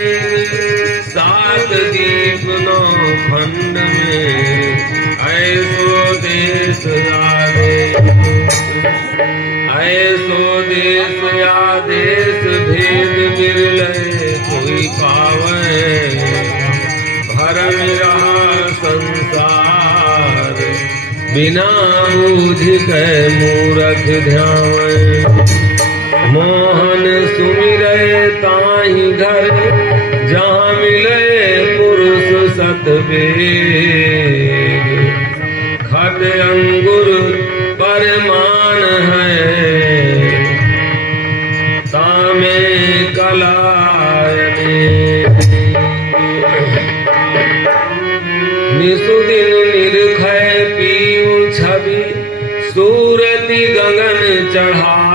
सात दीप नौ खंड में ऐसो देश यादे, ऐसो देश या देश भेद बिरले कोई पावे। भरम रहा संसार बिना बूझ के मूरख ध्यान। मोहन सुमिरै ताहि घर जहाँ मिले पुरुष सतवेद। खट अंगुर परमान है तामे कलायने। निसुदिन निरखै पीऊ छवि सूरति गगन चढ़ाए।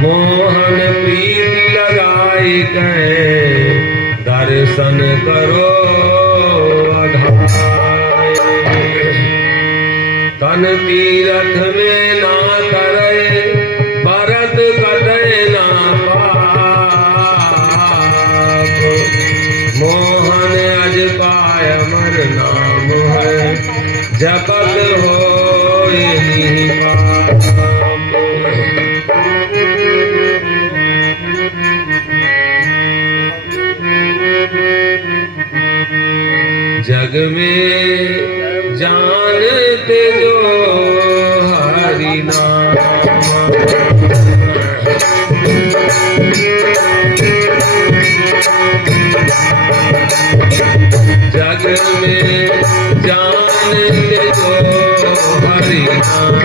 मोहन प्रीति लगाई कहे दर्शन करो अघाए। तन तीरथ में ना करे भरत कटे ना पाप। मोहन अज काय अमर नाम है जपत हो जग में जानते जो हरि नाम। जग में जानते जो हरि नाम।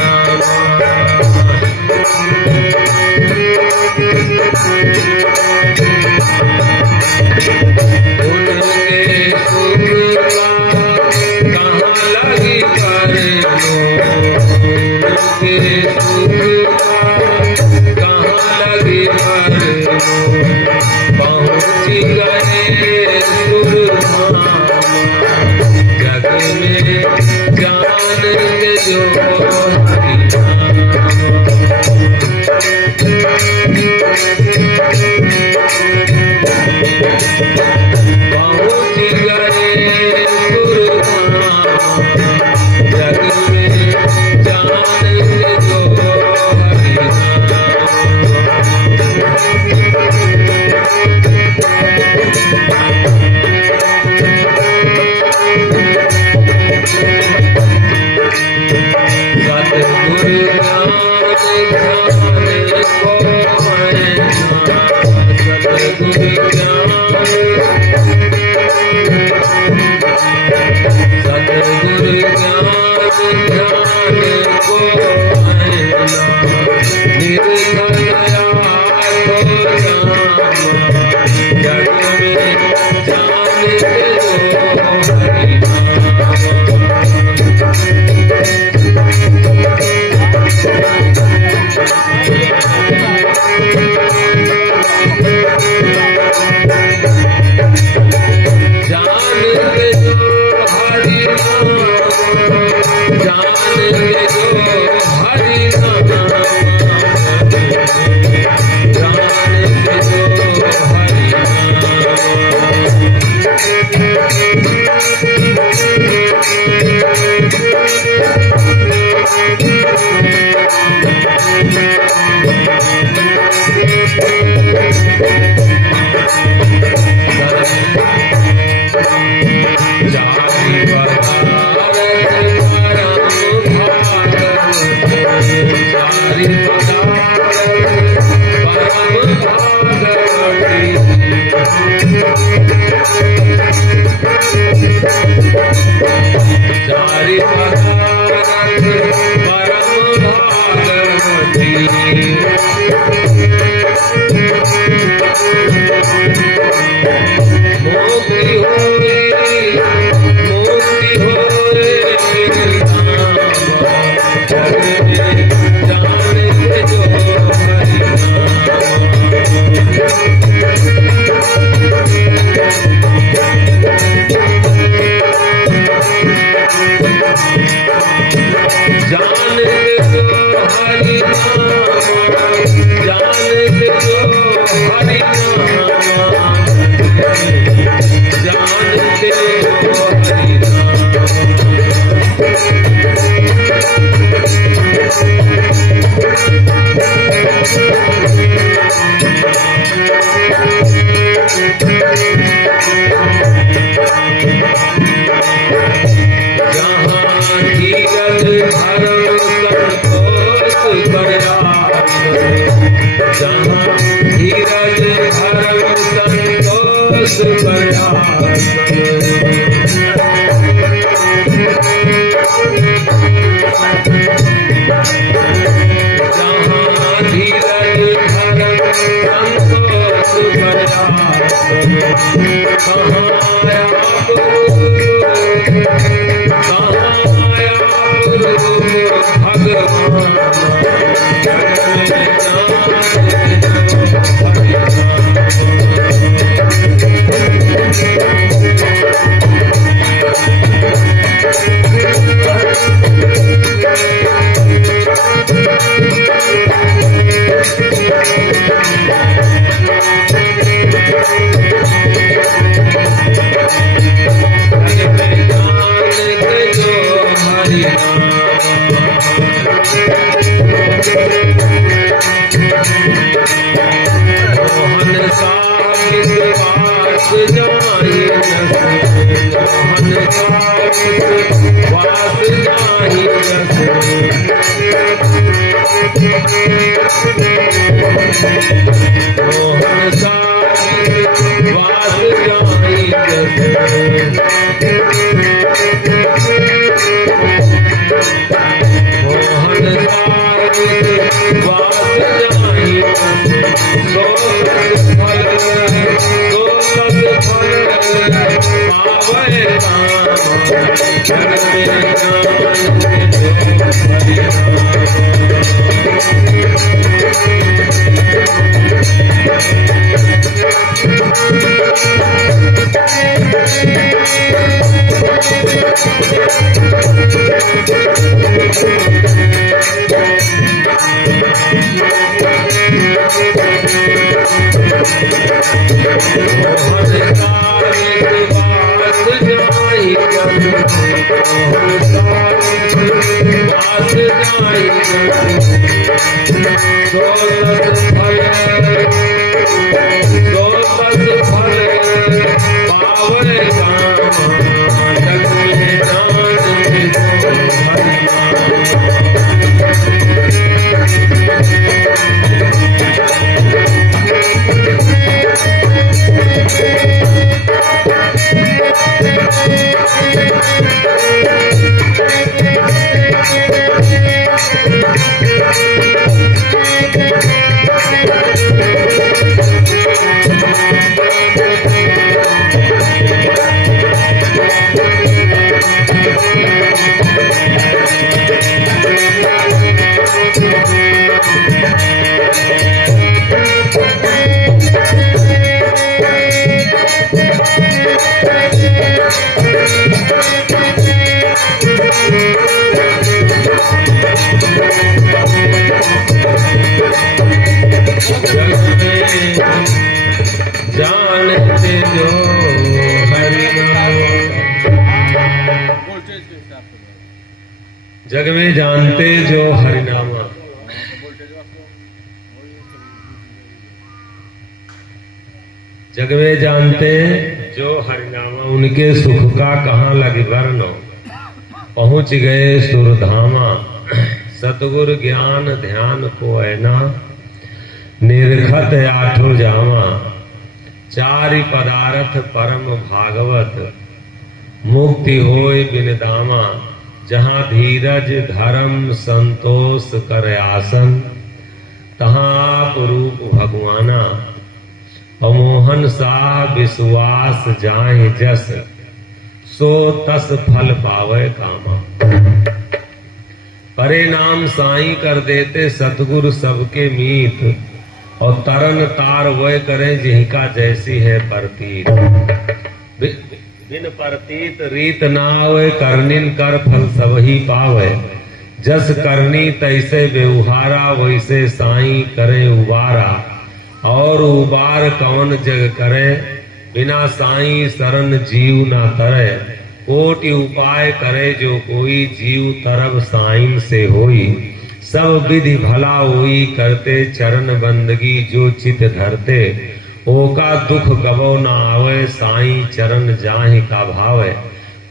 उनके सुख का संतोष जग में जानते जो हरिनामा, जग में जानते जो हरिनामा, उनके सुख का कहाँ लगे वर्ण, पहुंच गए सुरधामा। सतगुर ज्ञान ध्यान को ऐना, निरखत आठो जामा। चारि पदार्थ परम भागवत, मुक्ति होय बिन दामा। जहाँ धीरज धर्म संतोष कर आसन, तहाँ आप रूप भगवाना। अमोहन सा विश्वास जाहि जस, सो तस फल पावे कामा। करे नाम साईं कर देते सतगुरु सबके मीत, और तरन तार वह करे जिनका जैसी है परतीत। बिन परतीत रीत ना आवे, करनिन कर फल सब ही पावे। जस करनी तैसे व्यवहारा, वैसे साईं करे उबारा। और उबार कौन जग करे, बिना साईं शरण जीव ना तरे। कोटि उपाय करे जो कोई, जीव तरब साईं से होई। सब विधि भला होई, करते चरण बंदगी जो चित धरते। ओका दुख गवो न आवे, साईं चरण जाहि का भावे।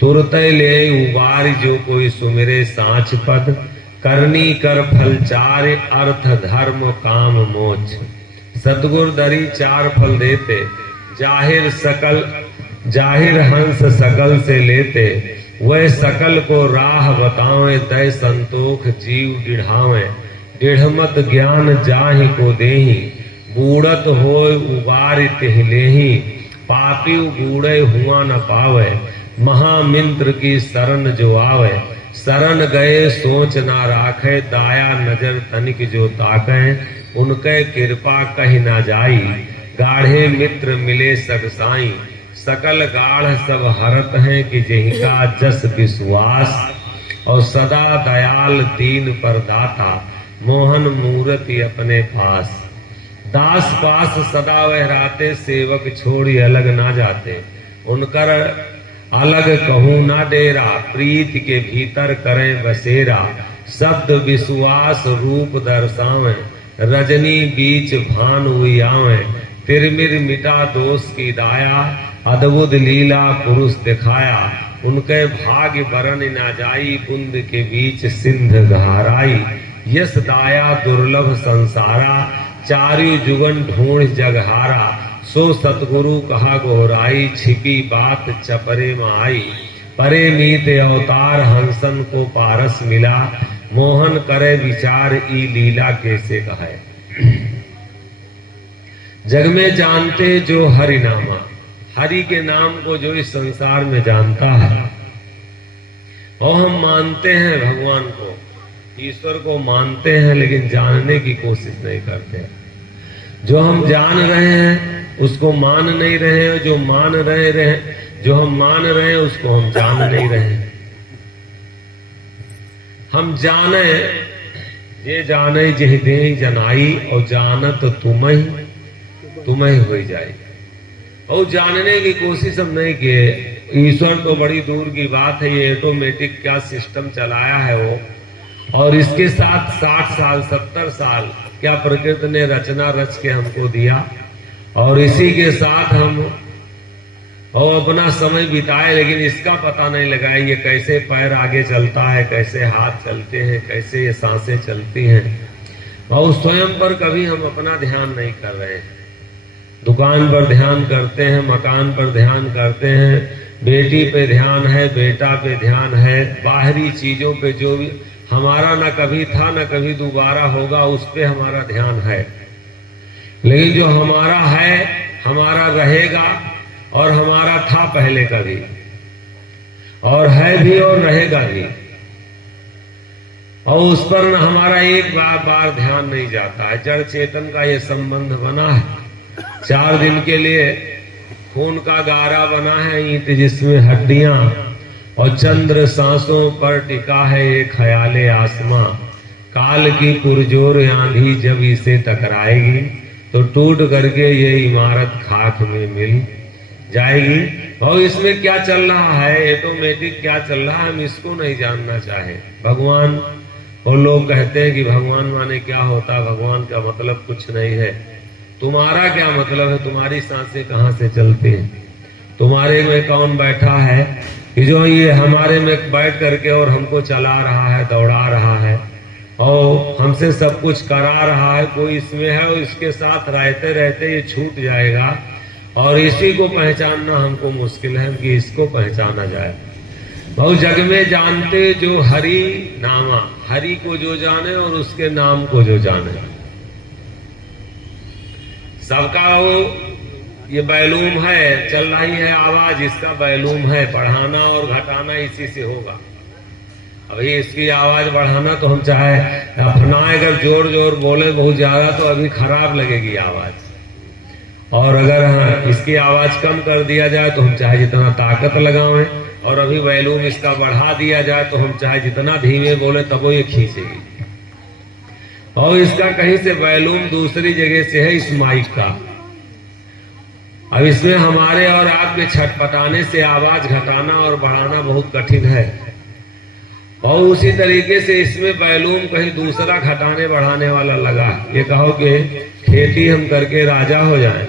तुरते ले उबार जो कोई सुमिरे साँच पद। करनी कर फल चार, अर्थ धर्म काम मोक्ष। सतगुर दरी चार फल देते, जाहिर हंस सकल से लेते, वह सकल को राह बतावें, तय संतोख जीव डिढ़ावें। डिढ़मत ज्ञान जाहि को देही, बूढ़त होय उबार तिहि लेही। पापी बूढ़े हुआ न पावे, महामिंत्र की शरण जो आवे। शरण गए सोच ना राखे, दाया नजर तनिक जो ताके। उनके कृपा कही ना जाई, गाढ़े मित्र मिले सब साई। सकल गाढ़ सब हरत हैं, कि जिनका जस विश्वास। और सदा दयाल दीन पर दाता, मोहन मूर्ति अपने पास। दास पास सदा वह रहते, सेवक छोड़ी अलग ना जाते। उनकर अलग कहूँ ना डेरा, प्रीत के भीतर करें बसेरा। शब्द विश्वास रूप दर्शावें, रजनी बीच भान हुई आवें। तिरमिर मिटा दोष की दाया, अद्भुत लीला पुरुष दिखाया। उनके भाग्य बरन ना जाई, बुंद के बीच सिंध गहराई। यस दाया दुर्लभ संसारा, चारु जुगन ढूंढ जगहारा। सो सतगुरु कहा गोहराई, छिपी बात चपरे में आई। परे मीत अवतार हंसन को पारस मिला, मोहन करे विचार ई लीला कैसे कहे। जग में जानते जो हरि नामा, हरि के नाम को जो इस संसार में जानता है, और हम मानते हैं भगवान को, ईश्वर को मानते हैं, लेकिन जानने की कोशिश नहीं करते। जो हम जान रहे हैं उसको मान नहीं रहे हैं, जो जो हम मान रहे हैं उसको हम जान नहीं रहे हैं। हम जाने ये जाने जिह दे जनाई, और जानत तुम्हें हो जाए। और जानने की कोशिश हम नहीं किए। ईश्वर तो बड़ी दूर की बात है, ये ऑटोमेटिक क्या सिस्टम चलाया है वो, और इसके साथ 60 साल 70 साल क्या प्रकृति ने रचना रच के हमको दिया, और इसी के साथ हम और अपना समय बिताए, लेकिन इसका पता नहीं लगाए ये कैसे पैर आगे चलता है, कैसे हाथ चलते हैं, कैसे ये सांसें चलती हैं, और स्वयं पर कभी हम अपना ध्यान नहीं कर रहे हैं। दुकान पर ध्यान करते हैं, मकान पर ध्यान करते हैं, बेटी पे ध्यान है, बेटा पे ध्यान है, बाहरी चीजों पे जो भी हमारा न कभी था न कभी दोबारा होगा, उस पे हमारा ध्यान है। लेकिन जो हमारा है, हमारा रहेगा, और हमारा था पहले कभी, और है भी और रहेगा भी, और उस पर न हमारा एक बार ध्यान नहीं जाता है। जड़ चेतन का ये संबंध बना है, 4 दिन के लिए खून का गारा बना है ईंट जिसमें हड्डियां, और चंद्र सांसों पर टिका है ये ख्याले आसमां। काल की पुरजोर आंधी जब इसे टकराएगी, तो टूट करके ये इमारत खाक में मिल जाएगी। और इसमें क्या चल रहा है, ऑटोमेटिक क्या चल रहा है, हम इसको नहीं जानना चाहे। भगवान, और लोग कहते हैं कि भगवान माने क्या होता, भगवान का मतलब कुछ नहीं है। तुम्हारा क्या मतलब है, तुम्हारी सांसें कहाँ से चलती हैं, तुम्हारे में कौन बैठा है कि जो ये हमारे में बैठ करके और हमको चला रहा है, दौड़ा रहा है, और हमसे सब कुछ करा रहा है। कोई इसमें है और इसके साथ रहते रहते ये छूट जाएगा, और इसी को पहचानना हमको मुश्किल है कि इसको पहचाना जाए। बहुत जग में जानते जो हरि नामा, हरि को जो जाने और उसके नाम को जो जाने, सबका वो ये बैलूम है, चल रही है आवाज, इसका बैलूम है, बढ़ाना और घटाना इसी से होगा। अभी इसकी आवाज बढ़ाना तो हम चाहे अपना अगर जोर जोर बोले बहुत ज्यादा तो अभी खराब लगेगी आवाज, और अगर इसकी आवाज कम कर दिया जाए तो हम चाहे जितना ताकत लगावें, और अभी वॉल्यूम इसका बढ़ा दिया जाए तो हम चाहे जितना धीमे बोले तब वो ये खींचेगी। और इसका कहीं से वॉल्यूम दूसरी जगह से है, इस माइक का। अब इसमें हमारे और आपके छटपटाने से आवाज घटाना और बढ़ाना बहुत कठिन है, और उसी तरीके से इसमें वॉल्यूम कहीं दूसरा घटाने बढ़ाने वाला लगा। ये कहो कि खेती हम करके राजा हो जाएं,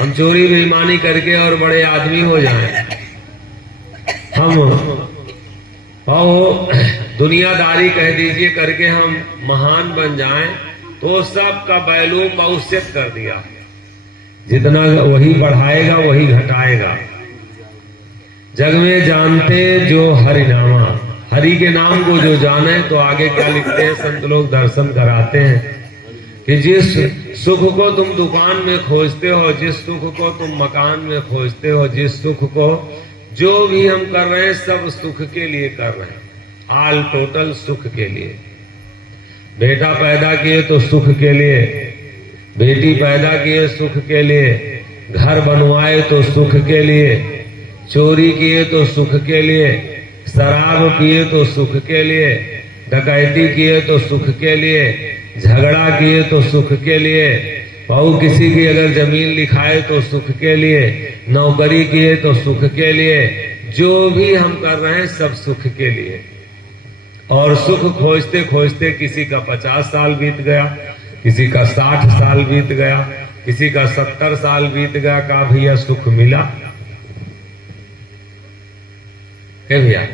हम चोरी बेईमानी करके और बड़े आदमी हो जाएं, हम और दुनियादारी कह दीजिए करके हम महान बन जाएं, तो सबका वॉल्यूम बहुसेट कर दिया। जितना वही बढ़ाएगा वही घटाएगा। जग में जानते जो हरि नामा, हरि के नाम को जो जाने, तो आगे क्या लिखते हैं संत लोग, दर्शन कराते हैं कि जिस सुख को तुम दुकान में खोजते हो, जिस सुख को तुम मकान में खोजते हो, जिस सुख को जो भी हम कर रहे हैं सब सुख के लिए कर रहे हैं, ऑल टोटल सुख के लिए। बेटा पैदा किए तो सुख के लिए, बेटी पैदा किए सुख के लिए, घर बनवाए तो सुख के लिए, चोरी किए तो सुख के लिए, शराब पिए तो सुख के लिए, डकैती किए तो सुख के लिए, झगड़ा किए तो सुख के लिए, और किसी की अगर जमीन लिखाए तो सुख के लिए, नौकरी किए तो सुख के लिए, जो भी हम कर रहे हैं सब सुख के लिए। और सुख खोजते खोजते किसी का 50 साल बीत गया, किसी का 60 साल बीत गया, किसी का 70 साल बीत गया, का भैया सुख मिला है भैया?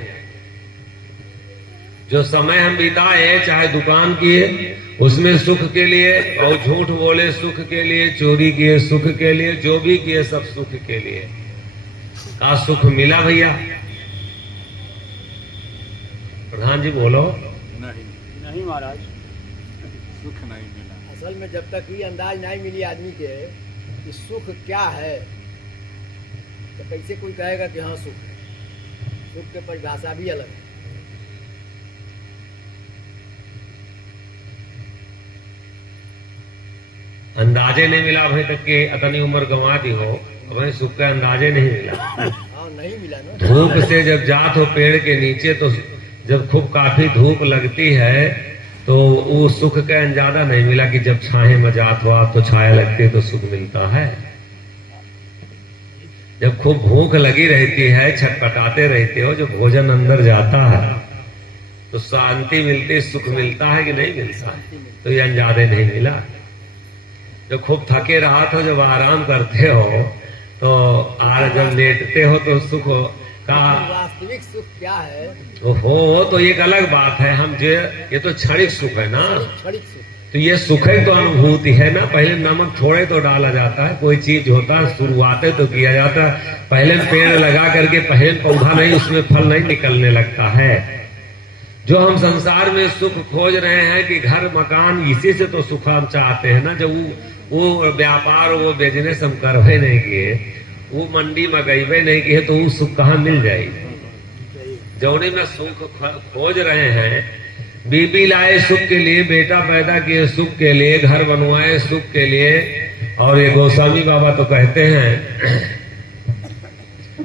जो समय हम बिताए चाहे दुकान किए उसमें सुख के लिए, और झूठ बोले सुख के लिए, चोरी किए सुख के लिए, जो भी किए सब सुख के लिए। का सुख मिला भैया? प्रधान जी बोलो। नहीं महाराज, सुख नहीं मिला। असल में जब तक ये अंदाज नहीं मिली आदमी के कि सुख क्या है, तो कैसे कोई कहेगा कि हाँ सुख है। सुख के परिभाषा भी अलग है। अंदाजे नहीं मिला अभी तक के, अतनी उम्र गंवा दी हो, अभी सुख का अंदाजे नहीं मिला। हाँ नहीं मिला ना। धूप से जब जात हो पेड़ के नीचे, तो जब खूब काफी धूप लगती है तो वो सुख का अंदाजा नहीं मिला कि जब छाए में जात हुआ तो छाया लगती है तो सुख मिलता है। जब खूब भूख लगी रहती है, छटपटाते रहते हो, जो भोजन अंदर जाता है तो शांति मिलती, सुख मिलता है कि नहीं मिलता है? तो ये अंदाजे नहीं मिला। जब खूब थके रहा था, जब आराम करते हो तो जब लेटते हो तो सुख का वास्तविक सुख क्या है हो तो एक अलग बात है। हम जो ये तो क्षणिक सुख है ना, क्षणिक सुख। तो ये सुख ही तो अनुभूति है ना। पहले नमक थोड़े तो डाला जाता है, कोई चीज होता है शुरुआते तो किया जाता है, पहले पेड़ लगा करके पहले पौधा नहीं, उसमें फल नहीं निकलने लगता है। जो हम संसार में सुख खोज रहे हैं कि घर मकान, इसी से तो सुख हम चाहते हैं ना। जब वो व्यापार, वो बिजनेस हम करवे नहीं किए, वो मंडी में गईवे नहीं किए, तो वो सुख कहाँ मिल जाएगी? जौने में सुख खोज रहे हैं, बीबी लाए सुख के लिए, बेटा पैदा किए सुख के लिए, घर बनवाए सुख के लिए। और ये गोस्वामी बाबा तो कहते हैं,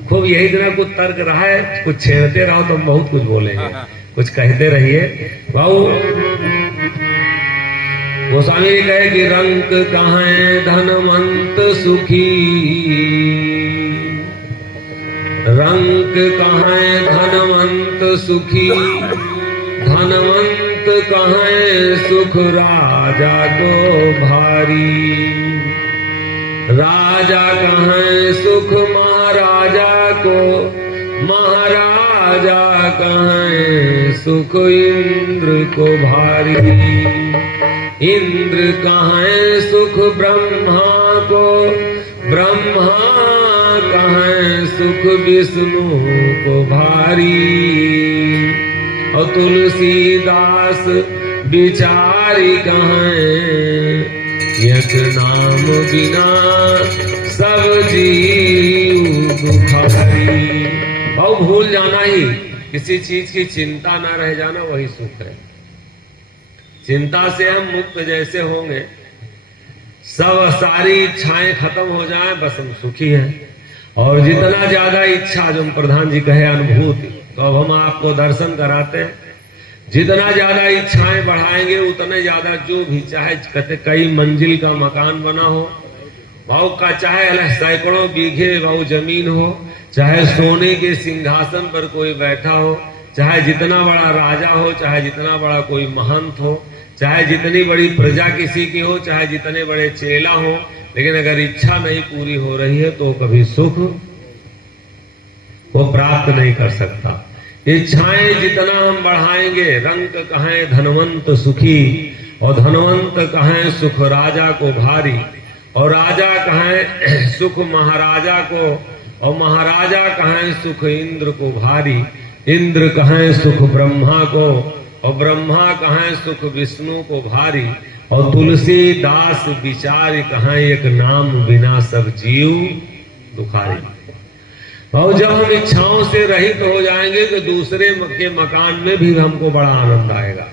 खूब यही तरह कुछ तर्क रहा है, कुछ छेड़ते रहो तो हम बहुत कुछ बोलेंगे, कुछ कहते रहिए भाऊ। गोस्वामी कहे कि रंक कहाँ धनवंत सुखी, रंक कहाँ धनवंत सुखी, धनवंत कहाँ सुख राजा को भारी, राजा कहाँ सुख महाराजा को, महाराजा कहाँ सुख इंद्र को भारी, इंद्र कहाँ सुख ब्रह्मा को, ब्रह्मा कहाँ सुख विष्णु को भारी। और तुलसीदास बिचारी कहाँ, यक नाम बिना सब जीव दुखारी। और भूल जाना ही, किसी चीज की चिंता ना रह जाना, वही सुख है। चिंता से हम मुक्त जैसे होंगे, सब सारी इच्छाएं खत्म हो जाएं, बस हम सुखी हैं। और जितना ज्यादा इच्छा, जो प्रधान जी कहे अनुभूति, तो अब हम आपको दर्शन कराते हैं। जितना ज्यादा इच्छाएं बढ़ाएंगे उतने ज्यादा जो भी, चाहे कहते कई मंजिल का मकान बना हो, भाव का चाहे सैकड़ों बीघे भाव जमीन हो, चाहे सोने के सिंहासन पर कोई बैठा हो, चाहे जितना बड़ा राजा हो, चाहे जितना बड़ा कोई महंत हो, चाहे जितनी बड़ी प्रजा किसी की हो, चाहे जितने बड़े चेला हो, लेकिन अगर इच्छा नहीं पूरी हो रही है तो कभी सुख वो प्राप्त नहीं कर सकता। इच्छाएं जितना हम बढ़ाएंगे, रंक कहें धनवंत सुखी, और धनवंत कहें सुख राजा को भारी। और राजा कहें सुख महाराजा को, और महाराजा कहें सुख इंद्र को भारी, इंद्र कहें सुख ब्रह्मा को, और ब्रह्मा कहें सुख विष्णु को भारी, और तुलसीदास विचार कहें एक नाम बिना सब जीव दुखारी। और जब हम इच्छाओं से रहित हो जाएंगे तो दूसरे के मकान में भी हमको बड़ा आनंद आएगा।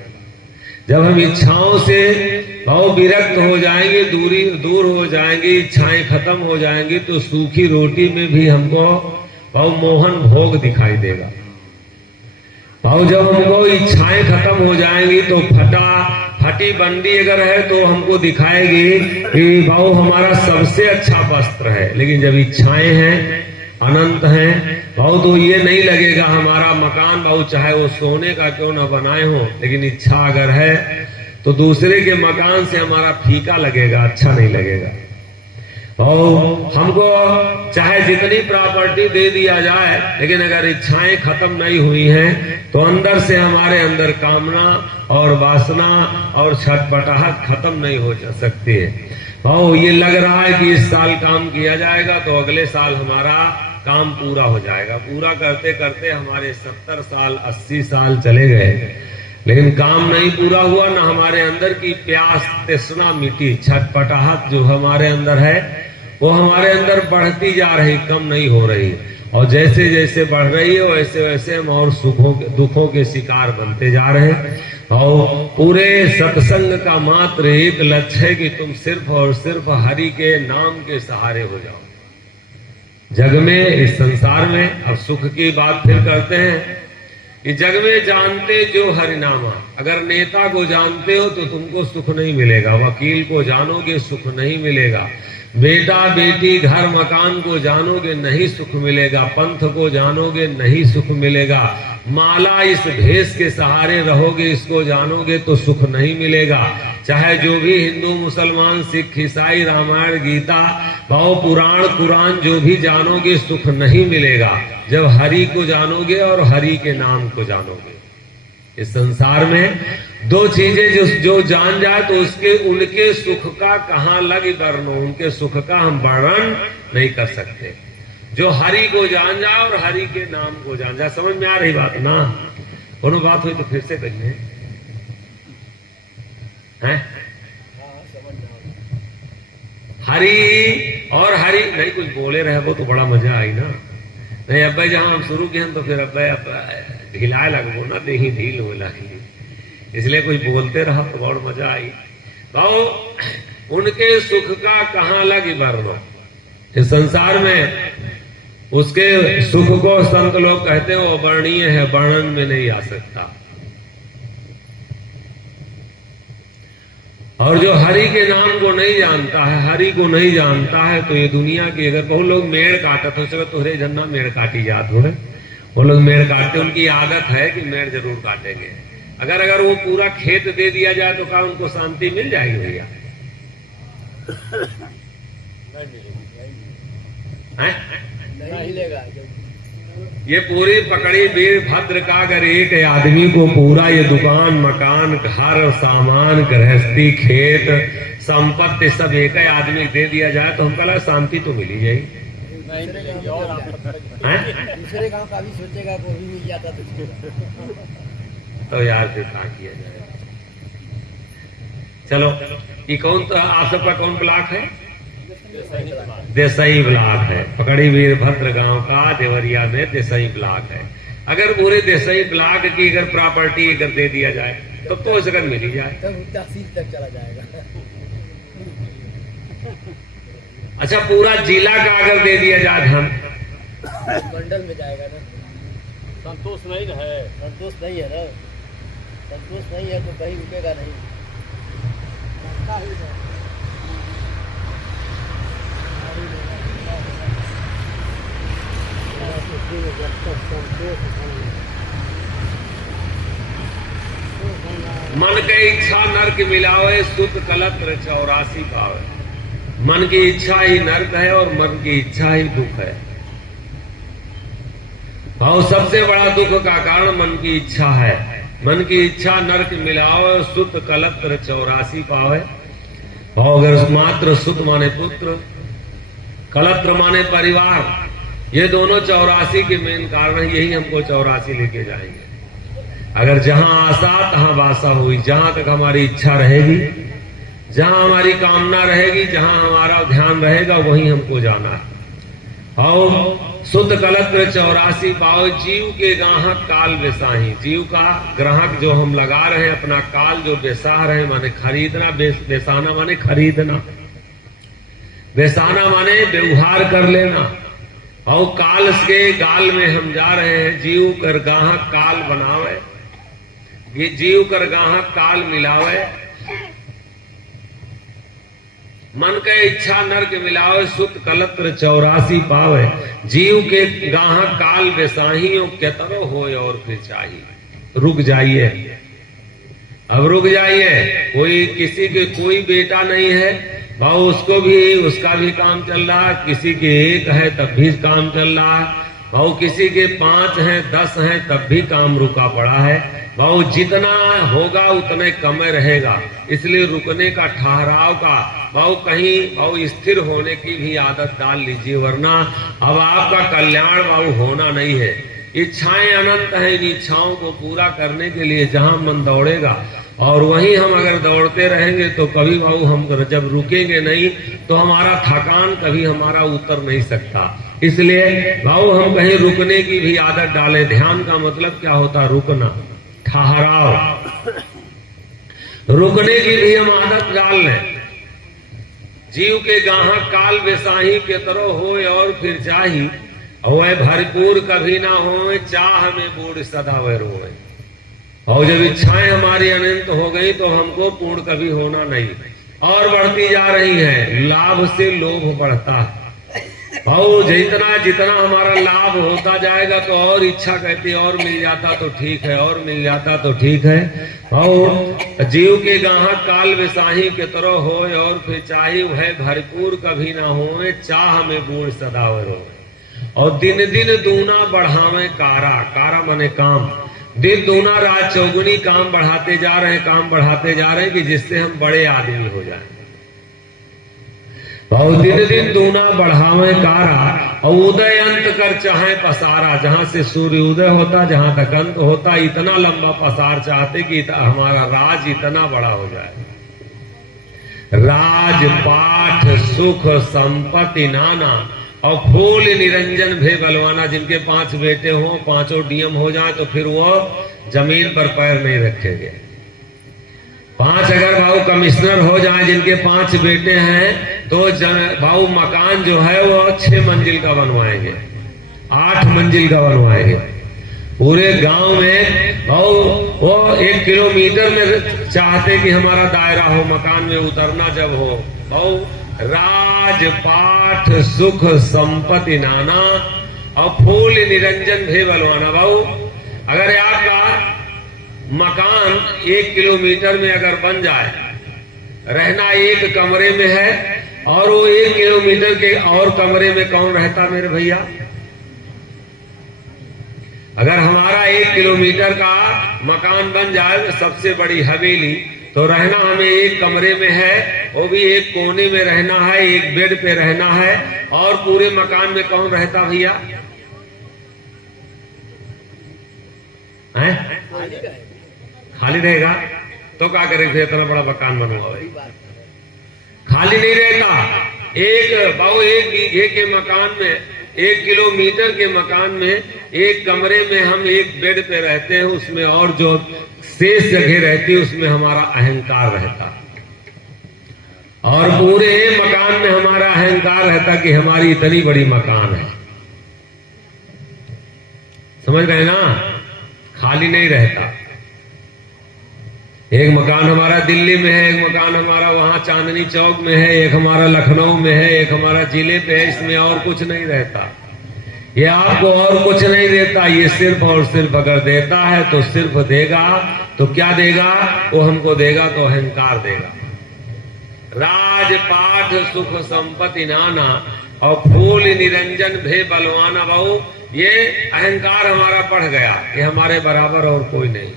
जब हम इच्छाओं से विरक्त हो जाएंगे, दूर हो जाएंगे, इच्छाएं खत्म हो जाएंगी, तो सूखी रोटी में भी हमको मोहन भोग दिखाई देगा। और जब हमको इच्छाएं खत्म हो जाएंगी तो फटी बंडी अगर है तो हमको दिखाएगी कि भाव हमारा सबसे अच्छा वस्त्र है। लेकिन जब इच्छाएं हैं, अनंत हैं, भाव तो ये नहीं लगेगा हमारा मकान भाव चाहे वो सोने का क्यों ना बनाए हो, लेकिन इच्छा अगर है तो दूसरे के मकान से हमारा फीका लगेगा, अच्छा नहीं लगेगा। और हमको चाहे जितनी प्रॉपर्टी दे दिया जाए, लेकिन अगर इच्छाएं खत्म नहीं हुई हैं तो अंदर से हमारे अंदर कामना और वासना और छटपटाहट खत्म नहीं हो सकती है। और ये लग रहा है कि इस साल काम किया जाएगा तो अगले साल हमारा काम पूरा हो जाएगा। पूरा करते करते हमारे 70 साल 80 साल चले गए, लेकिन काम नहीं पूरा हुआ, ना हमारे अंदर की प्यास तृष्णा मिटी। छटपटाहट जो हमारे अंदर है वो हमारे अंदर बढ़ती जा रही, कम नहीं हो रही। और जैसे जैसे बढ़ रही है वैसे वैसे हम और दुखों के शिकार बनते जा रहे हैं। और पूरे सत्संग का मात्र एक लक्ष्य है कि तुम सिर्फ और सिर्फ हरि के नाम के सहारे हो जाओ। जग में, इस संसार में, अब सुख की बात फिर करते हैं कि जग में जानते जो हरिनामा। अगर नेता को जानते हो तो तुमको सुख नहीं मिलेगा, वकील को जानोगे सुख नहीं मिलेगा, बेटा बेटी घर मकान को जानोगे नहीं सुख मिलेगा, पंथ को जानोगे नहीं सुख मिलेगा, माला इस भेष के सहारे रहोगे इसको जानोगे तो सुख नहीं मिलेगा। चाहे जो भी हिंदू मुसलमान सिख ईसाई रामायण गीता भाव पुराण कुरान जो भी जानोगे सुख नहीं मिलेगा जब हरि को जानोगे और हरि के नाम को जानोगे। इस संसार में दो चीजें जो जान जाए तो उनके सुख का कहाँ लग वर्णो, उनके सुख का हम वर्णन नहीं कर सकते। जो हरि को जान जाए और हरि के नाम को जान जाए। समझ में आ रही बात ना? कोनो बात हुई तो फिर से कहिए। हरि और हरि नहीं कुछ बोले रहे वो तो बड़ा मजा आई ना। नहीं अब्बा जहां हम शुरू किए तो फिर अब्बा ढिलाए लगभो ना, देही ढील हो लगी, इसलिए कुछ बोलते रहा तो बहुत मजा आई। तो उनके सुख का कहाँ लगी वर्णो। इस संसार में उसके सुख को संत लोग कहते हैं वो वर्णीय है, वर्णन में नहीं आ सकता। और जो हरि के नाम को नहीं जानता है, हरि को नहीं जानता है, तो ये दुनिया की अगर बहुत लोग मेड़ काटत हो सके तो हरे झन्ना मेड़ काटी जात हो, वो लोग मेड़ काटते, उनकी आदत है कि मेड़ जरूर काटेंगे। अगर वो पूरा खेत दे दिया जाए तो क्या उनको शांति मिल जाएगी भैया? नहीं मिलेगा। ये पूरी पकड़ी वीरभद्र का अगर एक आदमी को पूरा ये दुकान मकान घर सामान गृहस्थी खेत संपत्ति सब एक आदमी दे दिया जाए तो हमको लगा शांति तो मिली जाएगी। दूसरे गांव का भी सोचेगा वो भी मिल जाता तो यार फिर क्या किया जाए। चलो ये कौन आप सबका कौन ब्लॉक है? देसाई ब्लॉक है। पकड़ी वीरभद्र गांव का देवरिया में देसाई ब्लॉक है। अगर पूरे देसाई ब्लॉक की अगर प्रॉपर्टी अगर दे दिया जाए तब तो जगह मिली जाए, तब तहसील तक चला जाएगा। अच्छा पूरा जिला का अगर दे दिया जाए धन मंडल में जाएगा ना। संतोष नहीं है, संतोष नहीं है ना, संतोष नहीं है तो कहीं रुकेगा नहीं। मन के इच्छा नरक मिलावे सुत कलत्र 84 पावे। मन की इच्छा ही नरक है और मन की इच्छा ही दुख है। और सबसे बड़ा दुख का कारण मन की इच्छा है। मन की इच्छा नरक मिलावे सुत कलत्र 84 पावे। और अगर मात्र सुत माने पुत्र, कलत्र माने परिवार, ये दोनों 84 के मेन कारण है। यही हमको 84 लेके जाएंगे। अगर जहां आशा तहां वासा हुई, जहां तक हमारी इच्छा रहेगी, जहां हमारी कामना रहेगी, जहां हमारा ध्यान रहेगा, वहीं हमको जाना है। और शुद्ध कलत्र 84 पाओ, जीव के गाहक काल बेसाही। जीव का ग्राहक जो हम लगा रहे हैं, अपना काल जो बेसाह रहे हैं, माने खरीदना, बेसाना माने खरीदना, बेसाना माने व्यवहार कर लेना। और काल के गाल में हम जा रहे हैं। जीव कर गाहक काल बनावे, ये जीव कर गाहक काल मिलावे, मन के इच्छा नरक मिलावे, सुत कलत्र 84 पावे। जीव के गाहक काल बेसाही, केतरो होय और फिर चाहिए। रुक जाइए, अब रुक जाइए। कोई किसी के कोई बेटा नहीं है भाव, उसको भी उसका भी काम चल रहा है। किसी के एक है तब भी काम चल रहा है भाव, किसी के 5 हैं 10 हैं तब भी काम रुका पड़ा है भाव। जितना होगा उतने कम रहेगा, इसलिए रुकने का, ठहराव का भाव, कहीं भाव स्थिर होने की भी आदत डाल लीजिए, वरना अब आपका कल्याण भाव होना नहीं है। इच्छाएं अनंत हैं, इन इच्छाओं को पूरा करने के लिए जहां मन दौड़ेगा, और वहीं हम अगर दौड़ते रहेंगे तो कभी भाऊ हम जब रुकेंगे नहीं तो हमारा थकान कभी हमारा उतर नहीं सकता। इसलिए भाऊ हम कहीं रुकने की भी आदत डालें। ध्यान का मतलब क्या होता? रुकना, ठहराव। रुकने की भी हम आदत डाल लें। जीव के गाहक काल बेसाही, के तरह होए और फिर चाही, होए भरपूर कभी ना होए, चाह में बूढ़ सदा वह रोए। और जब इच्छाएं हमारी अनंत हो गई तो हमको पूर्ण कभी होना नहीं, और बढ़ती जा रही है। लाभ से लोभ बढ़ता है, और जितना जितना हमारा लाभ होता जाएगा तो और इच्छा कहती है और मिल जाता तो ठीक है, और मिल जाता तो ठीक है। और जीव के गाहक काल बेसाही, के तरह होए और फिर चाही, वह भरपूर कभी ना होए, चाह में बूढ़ सदा रोए। और दिन दिन दूना बढ़ावे कारा, कारा माने काम, दिन दूना रात चौगुनी काम बढ़ाते जा रहे हैं, काम बढ़ाते जा रहे हैं कि जिससे हम बड़े आदमी हो जाएं। और दिन दिन दूना बढ़ावे कारा, और उदय अंत कर चाहे पसारा। जहां से सूर्य उदय होता जहां तक अंत होता, इतना लंबा पसार चाहते कि हमारा राज इतना बड़ा हो जाए। राज पाठ सुख संपत्ति नाना, और फूल निरंजन भे बलवाना। जिनके 5 बेटे हों, 5 डीएम हो जाए तो फिर वो जमीन पर पैर नहीं रखेंगे। 5 अगर भाऊ कमिश्नर हो जाए, जिनके 5 बेटे हैं, तो भाऊ मकान जो है वो 6 मंजिल का बनवाएंगे, 8 मंजिल का बनवाएंगे। पूरे गांव में भाऊ वो 1 किलोमीटर में चाहते कि हमारा दायरा हो, मकान में उतरना जब हो। भाऊ राज पाठ सुख संपत्ति नाना, और फूल निरंजन भे बलवाना। भाऊ अगर आपका मकान 1 किलोमीटर में अगर बन जाए, रहना एक कमरे में है, और वो 1 किलोमीटर के और कमरे में कौन रहता मेरे भैया? अगर हमारा 1 किलोमीटर का मकान बन जाए, सबसे बड़ी हवेली, तो रहना हमें एक कमरे में है, वो भी एक कोने में रहना है, एक बेड पे रहना है। और पूरे मकान में कौन रहता भैया? खाली रहेगा तो क्या करेंगे? इतना बड़ा मकान बनवा, खाली नहीं रहता। एक बीघे के मकान में, 1 किलोमीटर के मकान में, एक कमरे में हम एक बेड पे रहते हैं, उसमें और जो शेष जगह रहती है उसमें हमारा अहंकार रहता, और पूरे मकान में हमारा अहंकार रहता कि हमारी इतनी बड़ी मकान है। समझ गए ना? खाली नहीं रहता। एक मकान हमारा दिल्ली में है, एक मकान हमारा वहां चांदनी चौक में है, एक हमारा लखनऊ में है, एक हमारा जिले पे है। इसमें और कुछ नहीं रहता, ये आपको और कुछ नहीं देता। ये सिर्फ और सिर्फ अगर देता है तो सिर्फ देगा, तो क्या देगा? वो हमको देगा तो अहंकार देगा। राज पाठ सुख संपत्ति नाना, और फूल निरंजन भे बलवाना। बहु ये अहंकार हमारा बढ़ गया कि हमारे बराबर और कोई नहीं।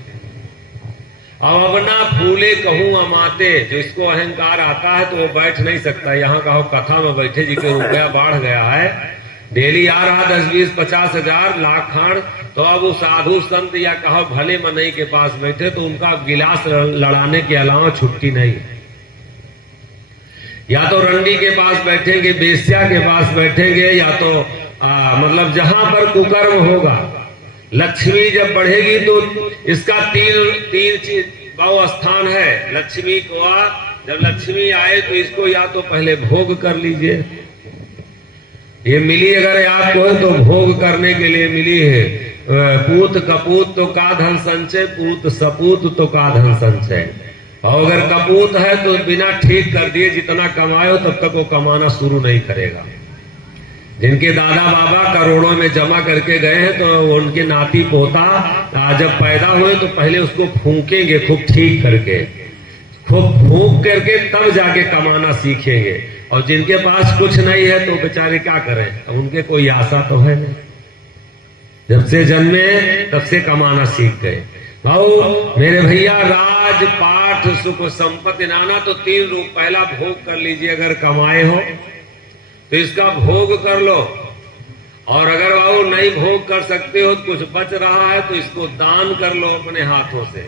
अब ना फूले कहूं अमाते, जो इसको अहंकार आता है तो वो बैठ नहीं सकता। यहाँ कहो कथा में बैठे जी के रुपया बढ़ गया है, डेली आ रहा 10, 20, 50 हजार लाख खान, तो अब वो साधु संत या कहो भले मनई के पास बैठे तो उनका गिलास लड़ाने के अलावा छुट्टी नहीं। या तो रंडी के पास बैठेंगे, बेस्या के पास बैठेंगे, या तो मतलब जहां पर कुकर्म होगा। लक्ष्मी जब बढ़ेगी तो इसका तीन चीज बहु स्थान है। लक्ष्मी को जब लक्ष्मी आए तो इसको या तो पहले भोग कर लीजिए, ये मिली अगर आपको तो भोग करने के लिए मिली है। पूत कपूत तो का धन संचय, पूत सपूत तो का धन संचय। और अगर कपूत है तो बिना ठीक कर दिए जितना कमाए तब तक वो कमाना शुरू नहीं करेगा। जिनके दादा बाबा करोड़ों में जमा करके गए हैं तो उनके नाती पोता जब पैदा हुए तो पहले उसको फूंकेंगे खूब ठीक करके, खूब फूंक करके तब जाके कमाना सीखेंगे। और जिनके पास कुछ नहीं है तो बेचारे क्या करें, अब उनके कोई आशा तो है नहीं। जब से जन्मे तब से कमाना सीख गए। भाऊ मेरे भैया, राज पाठ सुख संपत्ति नाना तो 3 रूप। पहला भोग कर लीजिए, अगर कमाए हो तो इसका भोग कर लो। और अगर भाऊ नहीं भोग कर सकते हो, कुछ बच रहा है तो इसको दान कर लो अपने हाथों से।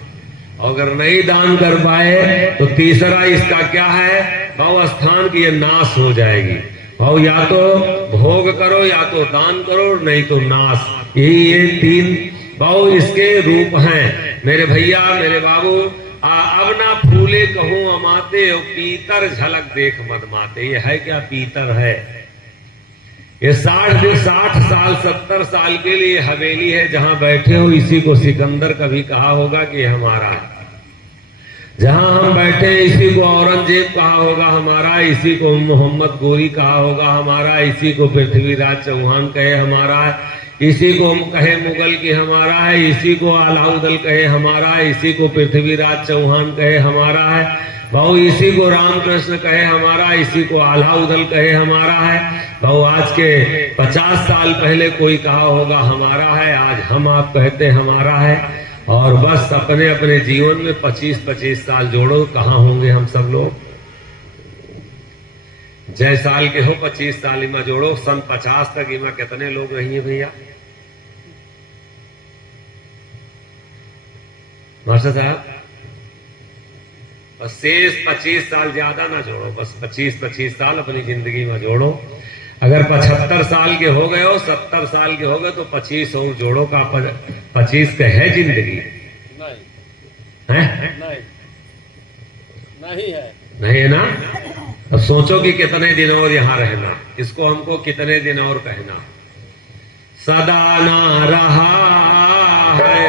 और अगर नहीं दान कर पाए तो तीसरा इसका क्या है, भाव स्थान की ये नाश हो जाएगी। भाव या तो भोग करो, या तो दान करो, नहीं तो नाश। यही ये 3 भाव इसके रूप हैं मेरे भैया मेरे बाबू। अब ना फूले कहूं अमाते, पीतर झलक देख मत माते। ये है क्या, पीतर है। ये 60 साल 70 साल के लिए हवेली है जहां बैठे हो। इसी को सिकंदर कभी कहा होगा कि हमारा है। जहां हम बैठे इसी को औरंगजेब कहा होगा हमारा, इसी को मोहम्मद गोरी कहा होगा हमारा, इसी को पृथ्वीराज चौहान कहे हमारा है, इसी को हम कहे मुगल की हमारा है, इसी को अलाउदल कहे हमारा है, इसी को पृथ्वीराज चौहान कहे हमारा है। भाऊ इसी को रामकृष्ण कहे हमारा, इसी को अलाउदल कहे हमारा है। भाऊ आज के 50 साल पहले कोई कहा होगा हमारा है, आज हम आप कहते हमारा है। और बस अपने अपने जीवन में 25-25 साल जोड़ो, कहाँ होंगे हम सब लोग। जय साल के हो 25 साल इमा जोड़ो, सन 50 तक इमा कितने लोग रहिए भैया मास्टर साहब। बस शेष 25 साल ज्यादा ना जोड़ो, बस 25-25 साल अपनी जिंदगी में जोड़ो। अगर 75 साल के हो गए हो, 70 साल के हो गए तो 25 और जोड़ो का 25 का है जिंदगी। नहीं है? नहीं है, नहीं है ना। अब सोचो कि कितने दिन और यहाँ रहना, इसको हमको कितने दिन और कहना। सदा ना रहा है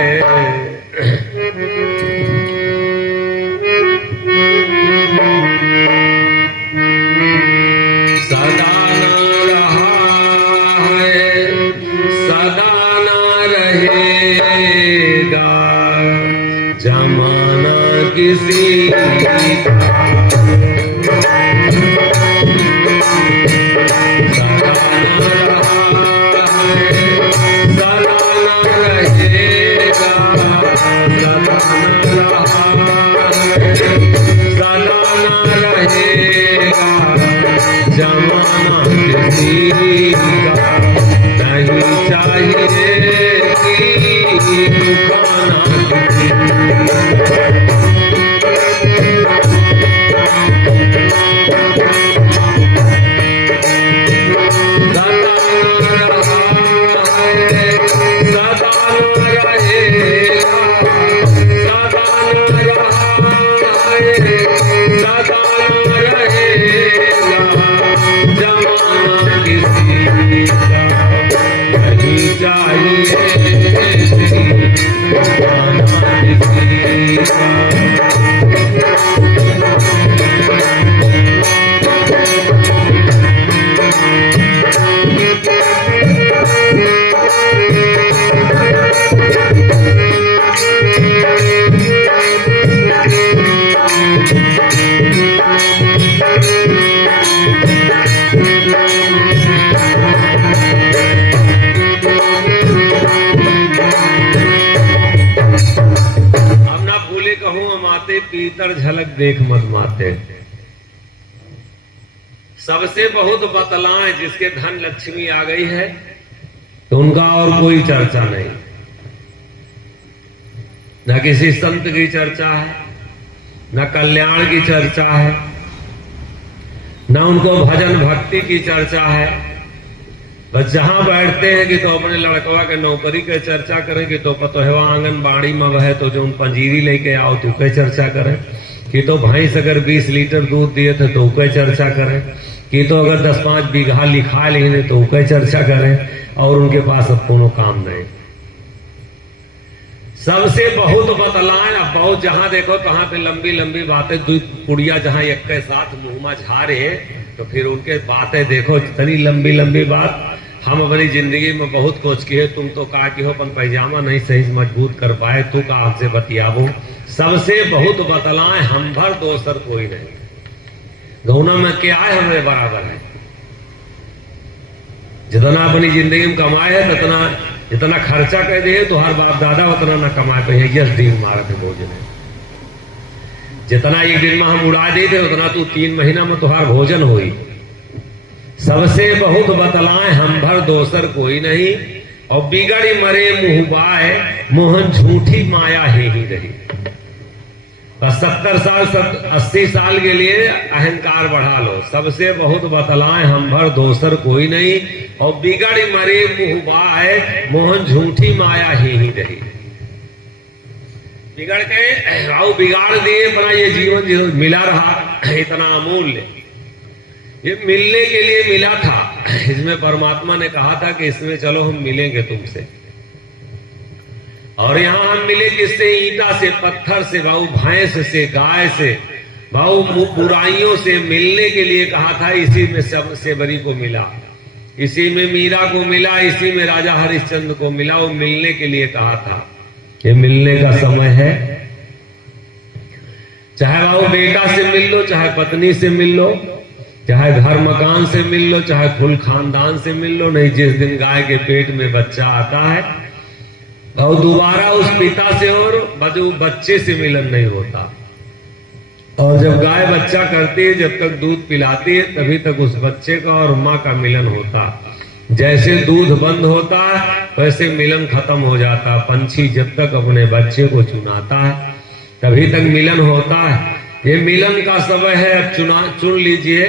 सदा ना रहा है, सदा ना रहेगा जमाना किसी का। जमाना किसी का नहीं चाहिए कि दुकाना कहूं झलक देख मत माते। सबसे बहुत बतलाएं, जिसके धन लक्ष्मी आ गई है तो उनका और कोई चर्चा नहीं, न किसी संत की चर्चा है, न कल्याण की चर्चा है, न उनको भजन भक्ति की चर्चा है। बस जहां बैठते हैं कि तो अपने लड़कवा के नौकरी के चर्चा करें, कि तो पतोहवा आंगनबाड़ी में वह तो जो पंजीरी लेके आओ तो के चर्चा करें, कि तो भैंस अगर 20 लीटर दूध दिए थे तो के चर्चा करें, कि तो अगर 10-5 बीघा लिखा लिए तो के चर्चा करें, और उनके पास अब कोनो काम नहीं। सबसे बहुत बतलाएं। अब बहुत जहां देखो तहां पे लंबी लंबी बातें, दो कुड़िया जहां एक के साथ मुंह में झारे तो फिर उनके बातें देखो, इतनी लंबी लंबी बात। हम अपनी जिंदगी में बहुत कोच किए, तुम तो का कि हो अपन पैजामा नहीं सही मजबूत कर पाए, तू का आपसे बतियाबो। सबसे बहुत बतलाएं, हम भर दोसर कोई नहीं। गौना में क्या है हमारे बराबर है। जितना अपनी जिंदगी में कमाए है जितना खर्चा कर दिए तो हर बाप दादा उतना न कमाए पे है। यस दिन मारा थे भोजन है, जितना एक दिन में हम उड़ा देते उतना तू 3 महीना में तुहार भोजन हुई। सबसे बहुत बतलाएं, हम भर दोसर कोई नहीं। और बिगड़ी मरे मुहबाए, मोहन झूठी माया ही रही। 70 साल 80 साल के लिए अहंकार बढ़ा लो। सबसे बहुत बतलाएं, हम भर दोसर कोई नहीं। और बिगड़ मरे मुहबाए, मोहन झूठी माया ही रही। बिगड़ के राव बिगाड़ दिए अपना ये जीवन जो मिला रहा इतना अमूल्य, ये मिलने के लिए मिला था। इसमें परमात्मा ने कहा था कि इसमें चलो हम मिलेंगे तुमसे। और यहां हम मिले किससे? ईटा से, पत्थर से, भाऊ भैंस से, गाय से, भाऊ बुराइयों से मिलने के लिए कहा था। इसी में सब सेवरी को मिला, इसी में मीरा को मिला, इसी में राजा हरिश्चंद्र को मिला। वो मिलने के लिए कहा था। ये मिलने का समय है। चाहे भाऊ बेटा से मिल लो, चाहे पत्नी से मिल लो, चाहे घर मकान से मिल लो, चाहे कुल खानदान से मिल लो। नहीं, जिस दिन गाय के पेट में बच्चा आता है और दोबारा उस पिता से और बच्चे से मिलन नहीं होता। और जब गाय बच्चा करती है, जब तक दूध पिलाती है, तभी तक उस बच्चे का और माँ का मिलन होता। जैसे दूध बंद होता है वैसे मिलन खत्म हो जाता। पंछी जब तक अपने बच्चे को चुनाता है तभी तक मिलन होता है। ये मिलन का समय है। अब चुन लीजिए,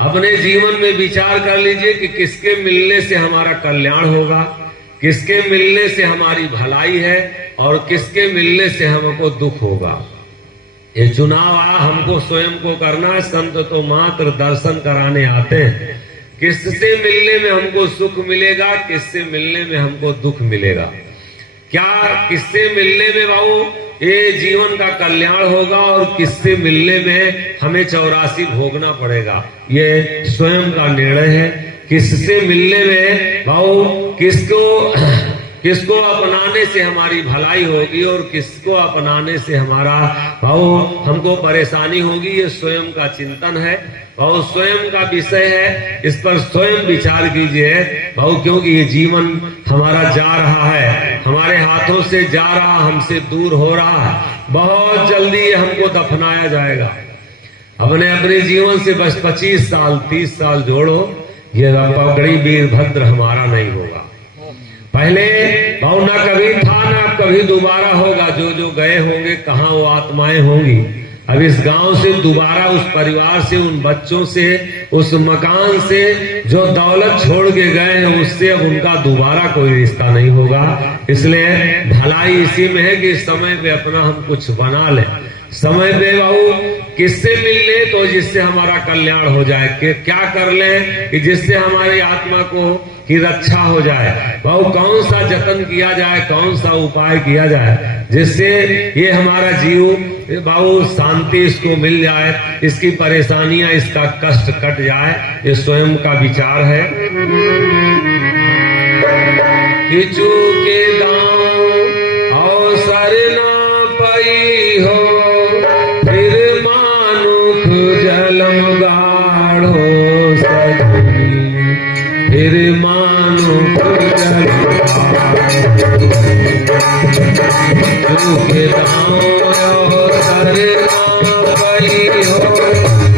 अपने जीवन में विचार कर लीजिए कि किसके मिलने से हमारा कल्याण होगा, किसके मिलने से हमारी भलाई है, और किसके मिलने से हमको दुख होगा। ये चुनाव हमको स्वयं को करना है। संत तो मात्र दर्शन कराने आते हैं। किससे मिलने में हमको सुख मिलेगा, किससे मिलने में हमको दुख मिलेगा, क्या किससे मिलने में बाबू ये जीवन का कल्याण होगा, और किससे मिलने में हमें 84 भोगना पड़ेगा। ये स्वयं का निर्णय है। किससे मिलने में भाऊ किसको अपनाने से हमारी भलाई होगी, और किसको अपनाने से हमारा भाऊ हमको परेशानी होगी, ये स्वयं का चिंतन है भाऊ, स्वयं का विषय है। इस पर स्वयं विचार कीजिए भाऊ, क्योंकि ये जीवन हमारा जा रहा है, हमारे हाथों से जा रहा, हमसे दूर हो रहा है। बहुत जल्दी ये हमको दफनाया जाएगा। अपने जीवन से बस 25 साल 30 साल जोड़ो, ये पगड़ी वीरभद्र हमारा नहीं होगा। पहले भाव ना कभी था, ना कभी दोबारा होगा। जो गए होंगे कहाँ वो आत्माएं होंगी। अब इस गांव से दोबारा, उस परिवार से, उन बच्चों से, उस मकान से जो दौलत छोड़ के गए हैं, उससे अब उनका दोबारा कोई रिश्ता नहीं होगा। इसलिए भलाई इसी में है कि समय पे अपना हम कुछ बना लें। समय पे बाबू किससे मिल ले तो जिससे हमारा कल्याण हो जाए, कि क्या कर लें कि जिससे हमारी आत्मा को की रक्षा हो जाए। बाबू कौन सा जतन किया जाए, कौन सा उपाय किया जाए जिससे ये हमारा जीव बाबू शांति इसको मिल जाए, इसकी परेशानियां, इसका कष्ट कट जाए। ये स्वयं का विचार है। किचू के दांव अवसर ना पई हो, फिर मानुख जलम गाढ़ो सजनी, फिर मानुख जलम गाढ़ो के दांव अवसर शर्मा पई हो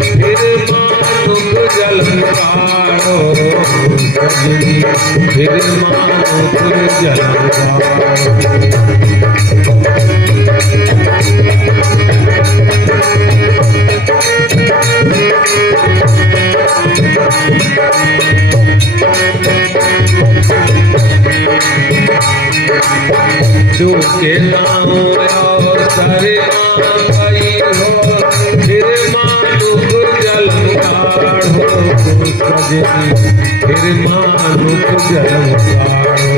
फिर मानुक जलन काढ़ो सजनी फिर मानुक जलन काढ़ो। चूके नाम अवसर पई हो फिर मानुक जलन काढ़ो सजनी फिर मानुक जलन काढ़ो।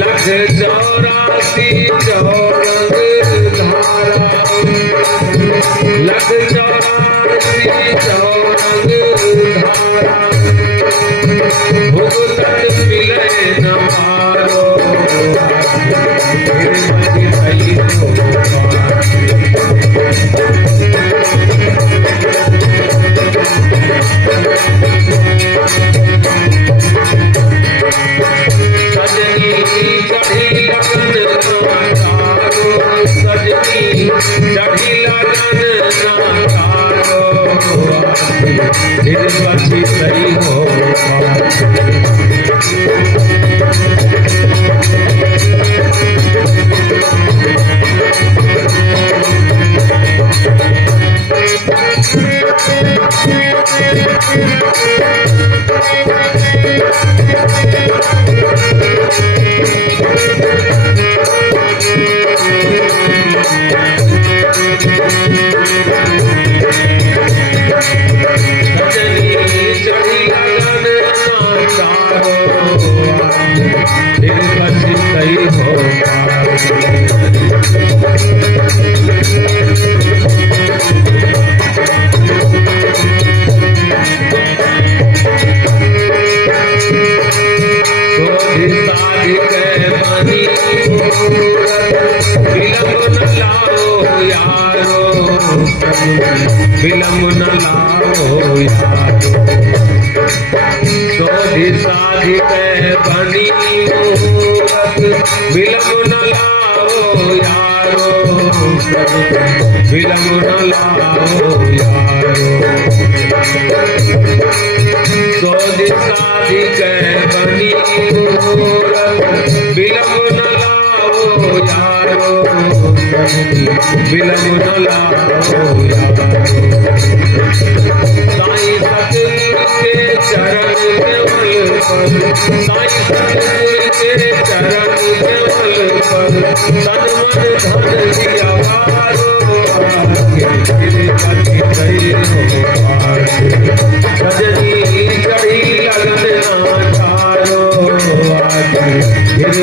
लख 84 चौरंग धारा लख 84 चौरंग धारा भुगतन मिले न मारो फिर मति सही सजनी चढ़ी लगन नाकारो सजनी चढ़ी लगन नाकारो फिर मति सही हो विलम्ब न लाओ यारो सोधि साधि कह बनी मूरत विलम्ब न लाओ यारो विलम्ब न लाओ यारो सोधि साधि कह बनी मूरत विलम्ब न लाओ यारो विलम्ब न लाओ साईं सतगुरु के चरण कमल पर साईं सतगुरु के चरण कमल पर तन मन धन दिया सजनी चढ़ी लगन नाचारो फिर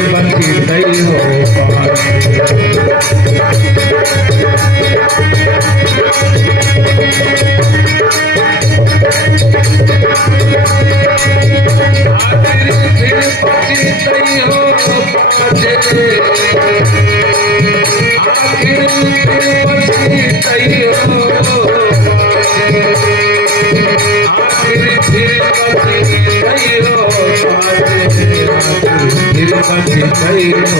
बची सही हो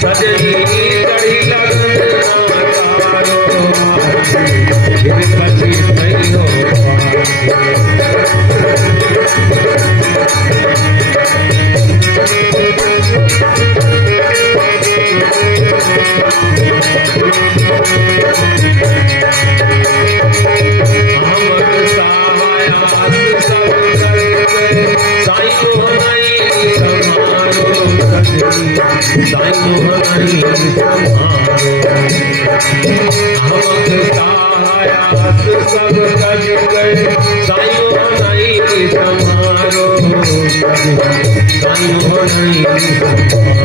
सजनी कड़ी लगन नाचारो फिर बची सही हो सब तज गए साईं नहीं संभारो साईं नहीं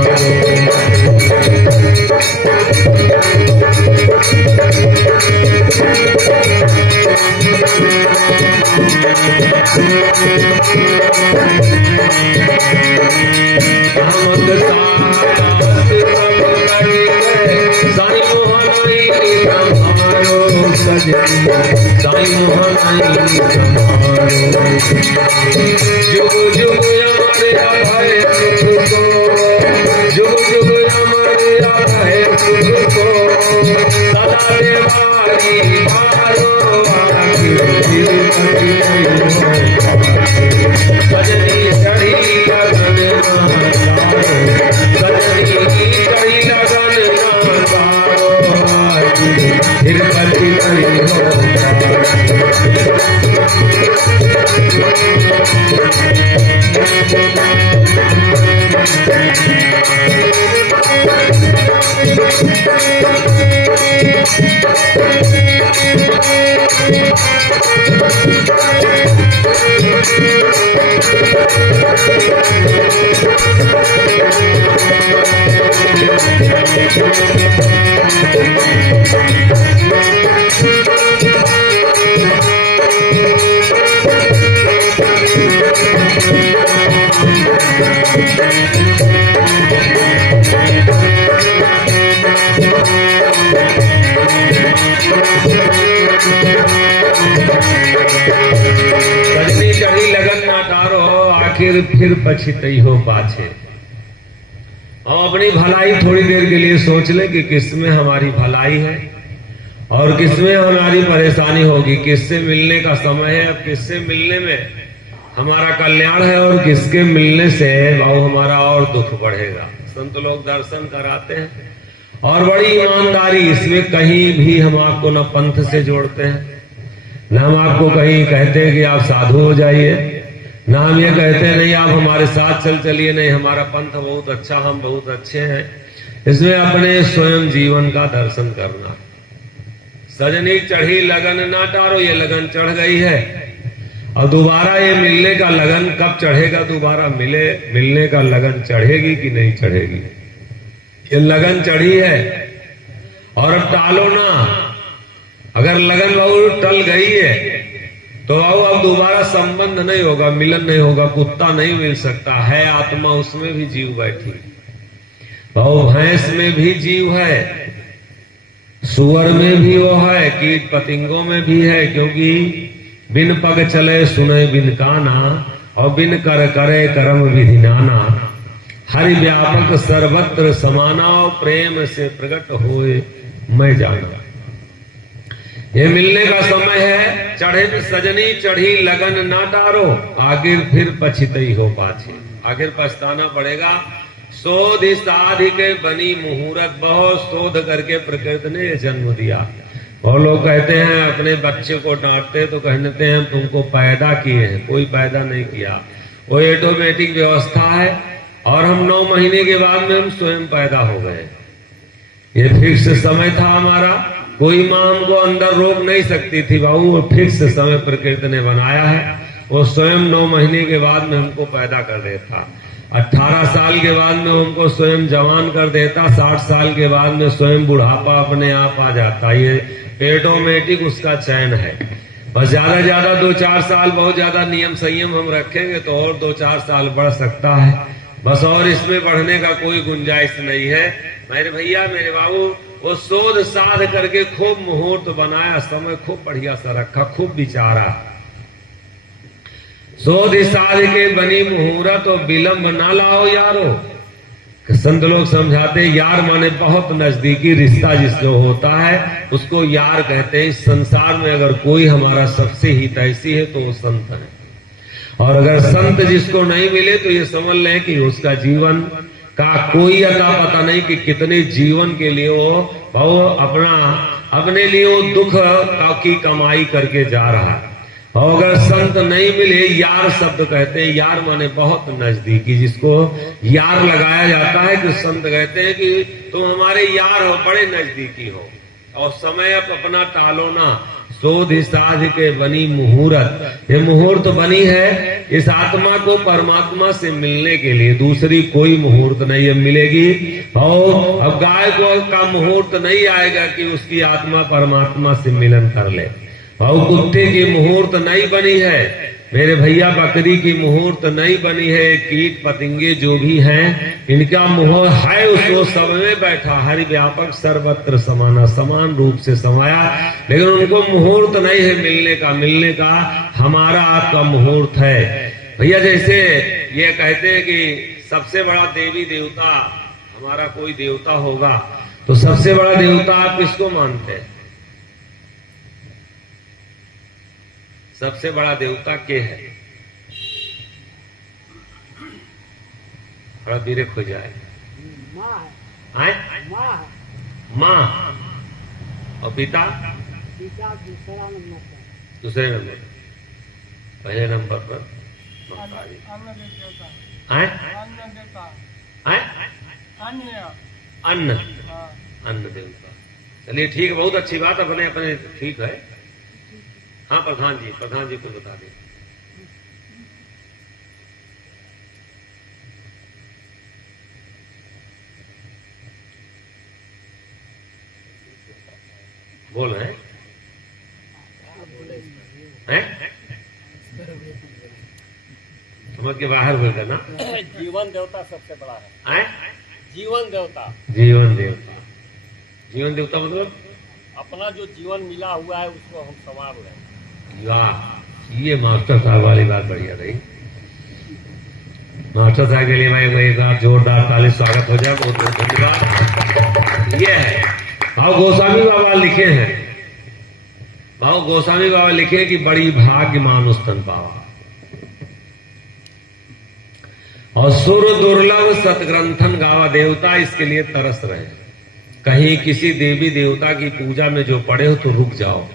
जुग जुग हमारे अभय सुख दो जुग जुग हमारे सुख को सदा देवारी मारो आखिर फिर पति नहीं हो। सजनी चढ़ी लगन मारो, सजनी चढ़ी लगन मारो आखिर फिर पति नहीं हो। सजनी चढ़ी लगन ना तारो आखिर फिर पछितई हो पाछे। हम अपनी भलाई थोड़ी देर के लिए सोच ले कि किसमें हमारी भलाई है और किसमें हमारी परेशानी होगी, किससे मिलने का समय है, अब किससे मिलने में हमारा कल्याण है और किसके मिलने से और हमारा और दुख बढ़ेगा। संत लोग दर्शन कराते हैं और बड़ी ईमानदारी, इसमें कहीं भी हम आपको न पंथ से जोड़ते हैं, न हम आपको कहीं कहते हैं कि आप साधु हो जाइए, न हम ये कहते हैं नहीं आप हमारे साथ चलिए, नहीं हमारा पंथ बहुत अच्छा, हम बहुत अच्छे हैं। इसमें अपने स्वयं जीवन का दर्शन करना। सजनी चढ़ी लगन ना टारो, ये लगन चढ़ गई है और दोबारा ये मिलने का लगन कब चढ़ेगा, दोबारा मिलने का लगन चढ़ेगी कि नहीं चढ़ेगी। ये लगन चढ़ी है और अब टालो ना। अगर लगन बहुत टल गई है तो अब दोबारा संबंध नहीं होगा, मिलन नहीं होगा, कुत्ता नहीं मिल सकता है, आत्मा उसमें भी जीव बैठी, और भैंस में भी जीव है, सुअर में भी वो है, कीट पतिंगों में भी है, क्योंकि बिन पग चले सुने बिन काना और बिन कर करे कर्म विधि नाना। हरि व्यापक सर्वत्र समाना प्रेम से प्रकट होए मैं जाना। ये मिलने का समय है। चढ़े सजनी चढ़ी लगन ना डारो आखिर फिर पछितई हो पाछे। आखिर पछताना पड़ेगा। शोध साधि के बनी मुहूर्त, बहुत शोध करके प्रकृति ने जन्म दिया। और लोग कहते हैं अपने बच्चे को डांटते तो कहते हैं तुमको पैदा किए हैं, कोई पैदा नहीं किया, वो ऑटोमेटिक व्यवस्था है और हम 9 महीने के बाद में हम स्वयं पैदा हो गए। ये फिक्स समय था हमारा, कोई माँ हमको अंदर रोक नहीं सकती थी बाबू, वो फिक्स समय प्रकृति ने बनाया है। वो स्वयं 9 महीने के बाद में हमको पैदा कर देता, 18 साल के बाद में हमको स्वयं जवान कर देता, 60 साल के बाद में स्वयं बुढ़ापा अपने आप आ जाता। ये ऑटोमेटिक उसका चयन है। बस ज्यादा 2-4 साल बहुत ज्यादा नियम संयम हम रखेंगे तो और 2-4 साल बढ़ सकता है बस, और इसमें बढ़ने का कोई गुंजाइश नहीं है। मेरे भैया मेरे बाबू, वो शोध साध करके खूब मुहूर्त बनाया, समय खूब बढ़िया सा रखा, खूब विचारा। शोध साध के बनी मुहूर्त और विलंब ना लाओ यारो। संत लोग समझाते यार माने बहुत नजदीकी रिश्ता जिसको होता है उसको यार कहते हैं। इस संसार में अगर कोई हमारा सबसे हितैषी है तो वो संत है, और अगर संत जिसको नहीं मिले तो ये समझ लें कि उसका जीवन का कोई अता पता नहीं कि कितने जीवन के लिए वो अपने लिए वो दुख की कमाई करके जा रहा है। और अगर संत नहीं मिले, यार शब्द कहते हैं, यार माने बहुत नजदीकी, जिसको यार लगाया जाता है कि संत कहते हैं कि तुम हमारे यार हो, बड़े नजदीकी हो, और समय अब अपना टालो ना। शोध साध के बनी मुहूर्त, ये मुहूर्त बनी है इस आत्मा को परमात्मा से मिलने के लिए, दूसरी कोई मुहूर्त नहीं है मिलेगी। और अब गाय को का मुहूर्त नहीं आएगा कि उसकी आत्मा परमात्मा से मिलन कर ले, और कुत्ते की मुहूर्त नहीं बनी है मेरे भैया, बकरी की मुहूर्त नहीं बनी है, कीट पतंगे जो भी हैं इनका मुहूर्त है उसको सब में बैठा, हरि व्यापक सर्वत्र समाना, समान रूप से समाया, लेकिन उनको मुहूर्त नहीं है मिलने का हमारा आपका मुहूर्त है भैया। जैसे ये कहते हैं कि सबसे बड़ा देवी देवता हमारा कोई देवता होगा तो सबसे बड़ा देवता आप किसको मानते हैं? सबसे बड़ा देवता के है? थोड़ा धीरे हो जाए। माँ आए? है, माँ है, माँ। और पिता? पिता दूसरा नंबर पर। दूसरे नंबर, पहले नंबर पर महतारी। आए? आए? अन्न, अन्न देवता। चलिए ठीक है, बहुत अच्छी बात, अपने अपने ठीक है। हाँ प्रधान जी को बता दें। बोल रहे हैं? समझ के बाहर बोल करना। जीवन देवता सबसे बड़ा है। आए? जीवन देवता, जीवन देवता। जीवन देवता मतलब अपना जो जीवन मिला हुआ है उसको हम संवार रहे हैं। वाह, ये मास्टर साहब वाली बात बढ़िया रही। मास्टर साहब के लिए मैं एक बार जोरदार ताली स्वागत हो जाए। बहुत बहुत धन्यवाद। ये है भाव गोस्वामी बाबा लिखे हैं, भाव गोस्वामी बाबा लिखे कि बड़ी भाग्य मानुष तन पावा और सुर दुर्लभ सतग्रंथन गावा। देवता इसके लिए तरस रहे। कहीं किसी देवी देवता की पूजा में जो पड़े हो तो रुक जाओ,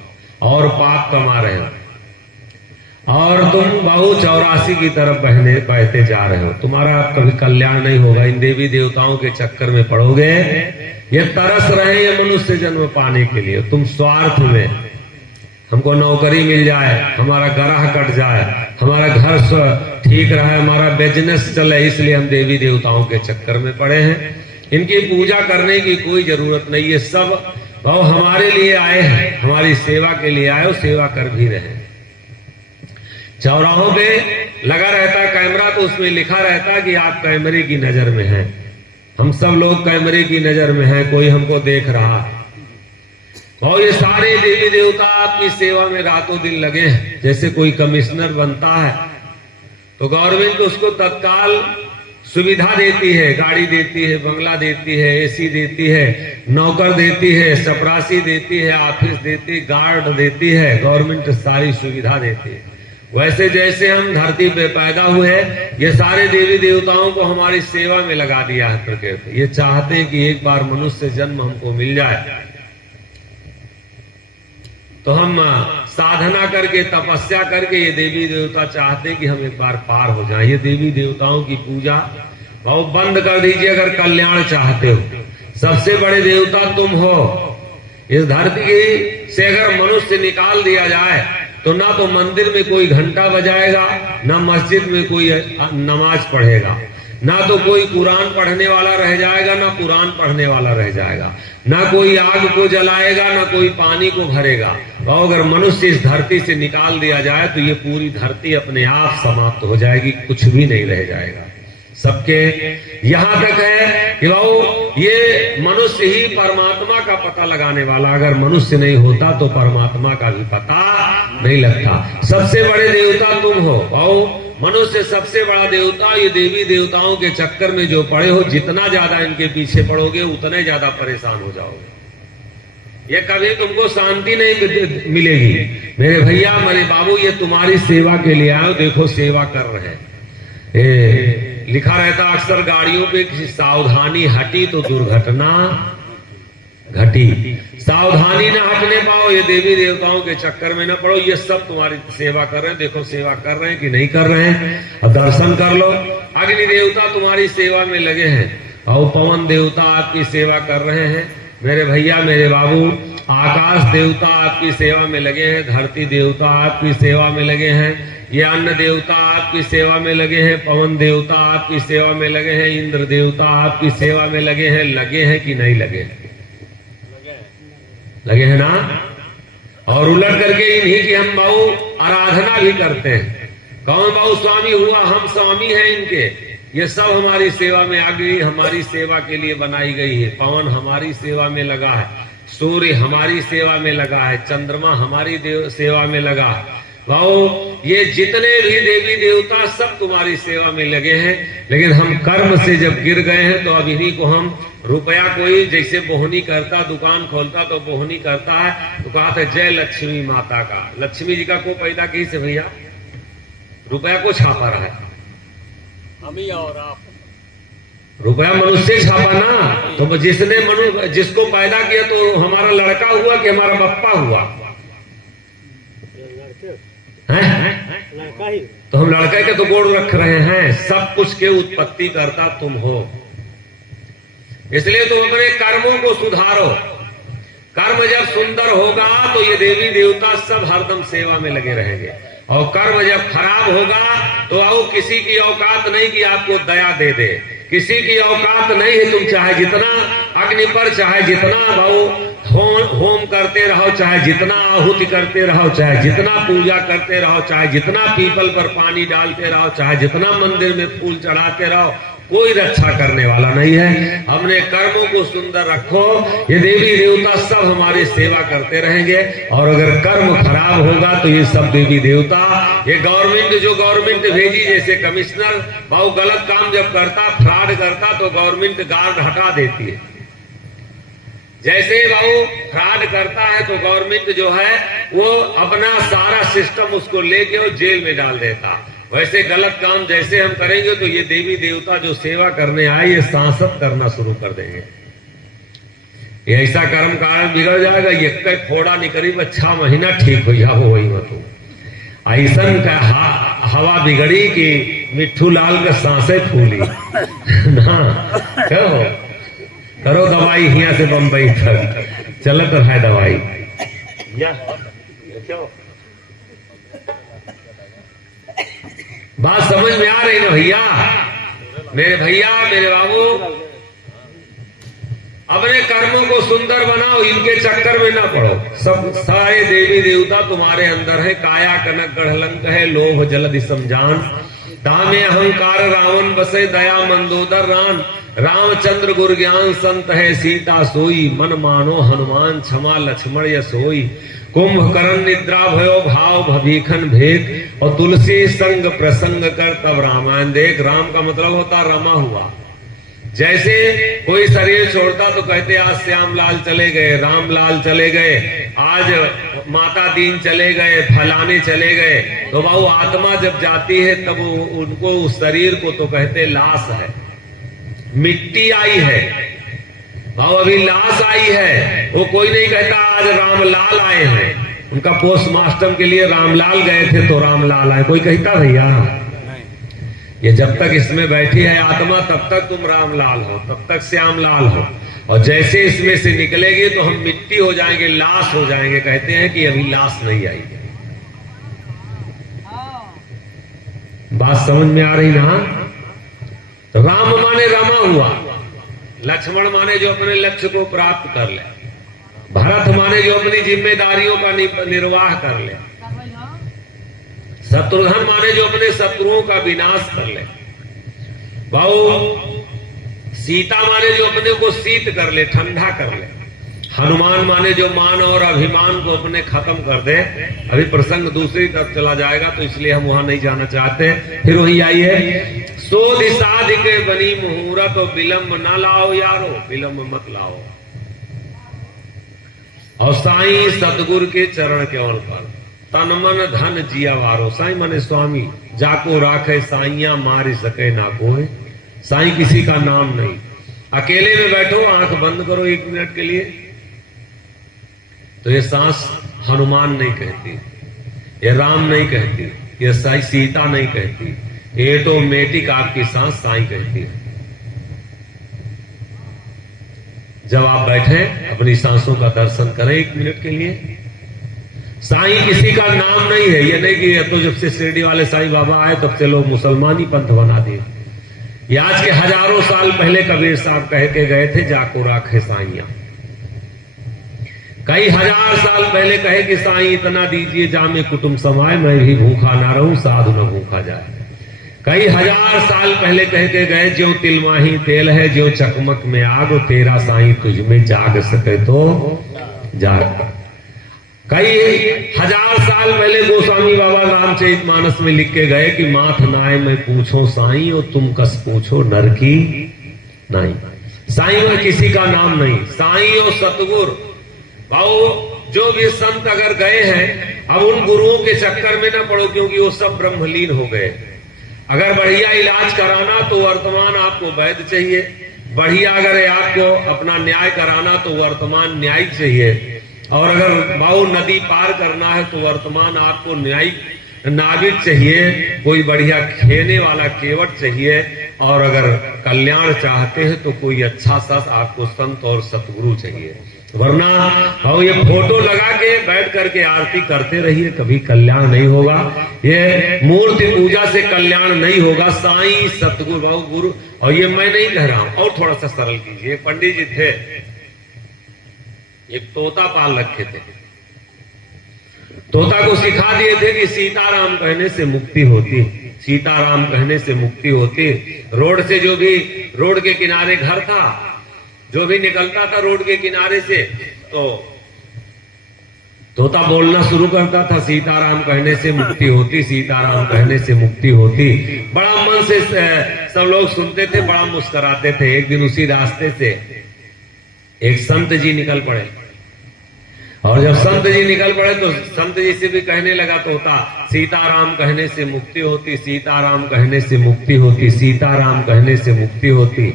और पाप कमा रहे हो, और तुम बहु 84 की तरफ बहते जा रहे हो। तुम्हारा कभी कल्याण नहीं होगा। इन देवी देवताओं के चक्कर में पड़ोगे। ये तरस रहे ये मनुष्य जन्म पाने के लिए। तुम स्वार्थ में, हमको नौकरी मिल जाए, हमारा ग्राह कट जाए, हमारा घर ठीक रहे, हमारा बिजनेस चले, इसलिए हम देवी देवताओं के चक्कर में पड़े हैं। इनकी पूजा करने की कोई जरूरत नहीं। ये सब वो हमारे लिए आए हैं, हमारी सेवा के लिए आए, सेवा कर भी रहे। चौराहों पे लगा रहता कैमरा, तो उसमें लिखा रहता कि आप कैमरे की नजर में हैं। हम सब लोग कैमरे की नजर में हैं, कोई हमको देख रहा है। और ये सारे देवी देवता आपकी सेवा में रातों दिन लगे हैं। जैसे कोई कमिश्नर बनता है तो गवर्नमेंट उसको तत्काल सुविधा देती है, गाड़ी देती है, बंगला देती है, एसी देती है, नौकर देती है, चपरासी देती है, ऑफिस देती, गार्ड देती है। गवर्नमेंट सारी सुविधा देती है। वैसे जैसे हम धरती पे पैदा हुए, ये सारे देवी देवताओं को हमारी सेवा में लगा दिया है प्रकृति। ये चाहते हैं कि एक बार मनुष्य जन्म हमको मिल जाए तो हम साधना करके, तपस्या करके, ये देवी देवता चाहते हैं कि हम एक बार पार हो जाएं। ये देवी देवताओं की पूजा बहुत बंद कर दीजिए अगर कल्याण चाहते हो। सबसे बड़े देवता तुम हो। इस धरती से अगर मनुष्य निकाल दिया जाए तो ना तो मंदिर में कोई घंटा बजाएगा, ना मस्जिद में कोई नमाज पढ़ेगा, ना तो कोई कुरान पढ़ने वाला रह जाएगा, ना कुरान पढ़ने वाला रह जाएगा, ना कोई आग को जलाएगा, ना कोई पानी को भरेगा। और अगर मनुष्य इस धरती से निकाल दिया जाए तो ये पूरी धरती अपने आप समाप्त हो जाएगी, कुछ भी नहीं रह जाएगा। सबके यहां तक है कि वो ये मनुष्य ही परमात्मा का पता लगाने वाला। अगर मनुष्य नहीं होता तो परमात्मा का भी पता नहीं लगता। सबसे बड़े देवता तुम हो। और मनुष्य सबसे बड़ा देवता। ये देवी देवताओं के चक्कर में जो पड़े हो, जितना ज्यादा इनके पीछे पड़ोगे उतने ज्यादा परेशान हो जाओगे। ये कभी तुमको शांति नहीं मिलेगी। मेरे भैया, मेरे बाबू, ये तुम्हारी सेवा के लिए आए। देखो सेवा कर रहे हैं। लिखा रहता अक्सर गाड़ियों पे, किसी सावधानी हटी तो दुर्घटना घटी। सावधानी न हटने पाओ, ये देवी देवताओं के चक्कर में न पड़ो। ये सब तुम्हारी सेवा कर रहे हैं। देखो सेवा कर रहे हैं कि नहीं कर रहे हैं, अब दर्शन कर लो। अग्नि देवता तुम्हारी सेवा में लगे हैं, और पवन देवता आपकी सेवा कर रहे हैं। मेरे भैया, मेरे बाबू, आकाश देवता आपकी सेवा में लगे हैं, धरती देवता आपकी सेवा में लगे हैं, ये अन्न देवता आपकी सेवा में लगे हैं, पवन देवता आपकी सेवा में लगे हैं, इंद्र देवता आपकी सेवा में लगे हैं। लगे हैं कि नहीं लगे? लगे हैं ना। और उलट करके इन्हीं की हम बहु आराधना भी करते हैं। कौन बहु स्वामी हुआ? हम स्वामी हैं इनके। ये सब हमारी सेवा में आ गई, हमारी सेवा के लिए बनाई गई है। पवन हमारी सेवा में लगा है, सूर्य हमारी सेवा में लगा है, चंद्रमा हमारी सेवा में लगा है, भाव ये जितने भी देवी देवता सब तुम्हारी सेवा में लगे हैं, लेकिन हम कर्म से जब गिर गए हैं तो अब इन्हीं को हम रुपया, कोई जैसे बोहनी करता, दुकान खोलता तो बोहनी करता है, तो कहा था जय लक्ष्मी माता का। लक्ष्मी जी का को पैदा की से भैया, रुपया को छापा रहा है, हम ही और आप। रुपया मनुष्य छापा ना, तो जिसने जिसको पैदा किया तो हमारा लड़का हुआ कि हमारा बप्पा हुआ है? लड़का ही तो हम लड़के के तो गोड़ रख रहे हैं, सब कुछ के उत्पत्ति करता तुम हो। इसलिए तुम अपने कर्मों को सुधारो। कर्म जब सुंदर होगा तो ये देवी देवता सब हरदम सेवा में लगे रहेंगे, और कर्म जब खराब होगा तो आओ किसी की औकात नहीं कि आपको दया दे दे, किसी की औकात नहीं है। तुम चाहे जितना अग्नि पर, चाहे जितना भाव होम करते रहो, चाहे जितना आहुति करते रहो, चाहे जितना पूजा करते रहो, चाहे जितना पीपल पर पानी डालते रहो, चाहे जितना मंदिर में फूल चढ़ाते रहो, कोई रक्षा करने वाला नहीं है। अपने कर्मों को सुंदर रखो, ये देवी देवता सब हमारी सेवा करते रहेंगे। और अगर कर्म खराब होगा तो ये सब देवी देवता, ये गवर्नमेंट जो गवर्नमेंट भेजी, जैसे कमिश्नर भाव गलत काम जब करता, फ्रॉड करता, तो गवर्नमेंट गार्ड हटा देती है। जैसे भाव फ्रॉड करता है तो गवर्नमेंट जो है वो अपना सारा सिस्टम उसको लेके वो जेल में डाल देता। वैसे गलत काम जैसे हम करेंगे तो ये देवी देवता जो सेवा करने आए ये सांसद करना शुरू कर देंगे। ये ऐसा कर्म कारण बिगड़ जाएगा, ये कई फोड़ा नहीं करीब 6 महीना ठीक हो जाओ वही मत। ऐसा का हवा बिगड़ी कि मिट्ठू लाल का सांसें फूली ना। कहो करो दवाई यहाँ से बम्बई तक चलत है दवाई। बात समझ में आ रही ना भैया? मेरे भैया, मेरे बाबू, अपने कर्मों को सुंदर बनाओ, इनके चक्कर में ना पड़ो। सब सारे देवी देवता तुम्हारे अंदर है। काया कनक गढ़लंक है, लोभ जलधि समजान, दामे अहंकार रावण बसे, दया मंदोदर रान, रामचंद्र गुर ज्ञान संत है, सीता सोई, मन मानो हनुमान, क्षमा लक्ष्मण यश होई, कुंभकर्ण निद्रा भयो भाव भभीखन भेद, और तुलसी संग प्रसंग कर तब रामायण देख। राम का मतलब होता रमा हुआ। जैसे कोई शरीर छोड़ता तो कहते आज श्याम लाल चले गए, राम लाल चले गए, आज माता दीन चले गए, फलाने चले गए। तो वो आत्मा जब जाती है तब उनको उस शरीर को तो कहते लाश है, मिट्टी आई है भाव, अभी लाश आई है। वो कोई नहीं कहता आज रामलाल आए हैं। उनका पोस्टमास्टम के लिए रामलाल गए थे तो रामलाल आए, कोई कहता भैया? ये जब तक इसमें बैठी है आत्मा तब तक तुम रामलाल हो, तब तक श्यामलाल हो, और जैसे इसमें से निकलेगी तो हम मिट्टी हो जाएंगे, लाश हो जाएंगे। कहते हैं कि अभी लाश नहीं आई। बात समझ में आ रही ना? तो राम माने रमा हुआ, लक्ष्मण माने जो अपने लक्ष्य को प्राप्त कर ले, भरत माने जो अपनी जिम्मेदारियों का निर्वाह कर ले, शत्रुघ्न माने जो अपने शत्रुओं का विनाश कर ले, भाऊ सीता माने जो अपने को शीत कर ले, ठंडा कर ले, हनुमान माने जो मान और अभिमान को अपने खत्म कर दे। अभी प्रसंग दूसरी तरफ चला जाएगा तो इसलिए हम वहां नहीं जाना चाहते। फिर वही आई है, सोध साध के बनी मुहूर्त, और विलंब ना लाओ यारो, विलंब मत लाओ। और साईं सतगुरु के चरण केवल पर, तन मन धन जिया वारो। साईं माने स्वामी, जाको राखे साइया मार सके ना कोई। साईं किसी का नाम नहीं। अकेले में बैठो, आंख बंद करो 1 मिनट के लिए, तो ये सांस हनुमान नहीं कहती, ये राम नहीं कहती, ये साई सीता नहीं कहती, ये तो ऑटोमेटिक आपकी सांस साईं कहती है। जब आप बैठे अपनी सांसों का दर्शन करें 1 मिनट के लिए। साईं किसी का नाम नहीं है। ये नहीं कि तो जब से शिरडी वाले साईं बाबा आए तब से लोग मुसलमानी पंथ बना दिए। ये आज के हजारों साल पहले कबीर साहब कह के गए थे, जाको राखे साइया। कई हजार साल पहले कहे कि साईं इतना दीजिए जामे कुटुंब समाए, मैं भी भूखा ना रहूं साधु न भूखा जाए। कई हजार साल पहले कह के गए, ज्यों तिलमाही तेल है, ज्यों चकमक में आग, तेरा साईं तुझ में जाग सके तो जाग। कई हजार साल पहले गोस्वामी बाबा रामचरितमानस में लिख के गए कि माथ नाय मैं पूछो साईं और तुम कस पूछो नर की नाई। साईं में किसी का नाम नहीं, साईं और सतगुर भाव जो भी संत अगर गए हैं, अब उन गुरुओं के चक्कर में न पड़ो, क्योंकि वो सब ब्रह्मलीन हो गए। अगर बढ़िया इलाज कराना तो वर्तमान आपको वैद्य चाहिए, बढ़िया अगर आपको अपना न्याय कराना तो वर्तमान न्यायिक चाहिए, और अगर बाऊ नदी पार करना है तो वर्तमान आपको न्यायिक नाविक चाहिए, कोई बढ़िया खेने वाला केवट चाहिए, और अगर कल्याण चाहते हैं तो कोई अच्छा सा आपको संत और सतगुरु चाहिए। वरना भाव ये फोटो लगा के बैठ करके आरती करते रहिए, कभी कल्याण नहीं होगा। ये मूर्ति पूजा से कल्याण नहीं होगा। साईं सतगुरु भाव गुरु, और ये मैं नहीं कह रहा हूं, और थोड़ा सा सरल कीजिए। पंडित जी थे, एक तोता पाल रखे थे, तोता को सिखा दिए थे कि सीताराम कहने से मुक्ति होती, सीताराम कहने से मुक्ति होती। रोड से जो भी, रोड के किनारे घर था, जो भी निकलता था रोड के किनारे से, तो तोता बोलना शुरू करता था, सीताराम कहने से मुक्ति होती, सीताराम कहने से मुक्ति होती। बड़ा मन से सब लोग सुनते थे, बड़ा मुस्कुराते थे। एक दिन उसी रास्ते से एक संत जी निकल पड़े, और जब संत जी निकल पड़े तो संत जी से भी कहने लगा तोता, सीताराम कहने से मुक्ति होती, सीताराम कहने से मुक्ति होती, सीताराम कहने से मुक्ति होती।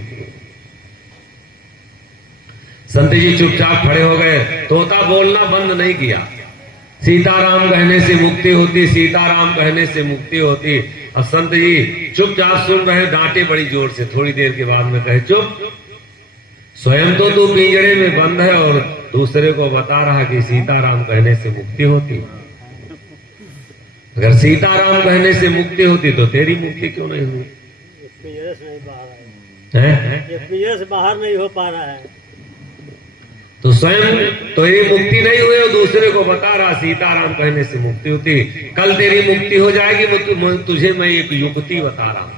संत जी चुपचाप खड़े हो गए, तोता बोलना बंद नहीं किया। सीताराम कहने से मुक्ति होती, सीताराम कहने से मुक्ति होती। अब संत जी चुपचाप सुन रहे, डांटे बड़ी जोर से। थोड़ी देर के बाद में कहे, चुप, स्वयं तो तू पिंजड़े में बंद है और दूसरे को बता रहा कि सीताराम कहने से मुक्ति होती। अगर सीताराम कहने से मुक्ति होती तो तेरी मुक्ति क्यों नहीं हुई? पिंजरे से नहीं बाहर है, पिंजरे से बाहर नहीं हो पा रहा है, तो स्वयं तो ये मुक्ति नहीं हुई और दूसरे को बता रहा सीताराम कहने से मुक्ति होती। कल तेरी मुक्ति हो जाएगी, तुझे मैं एक युक्ति बता रहा हूं।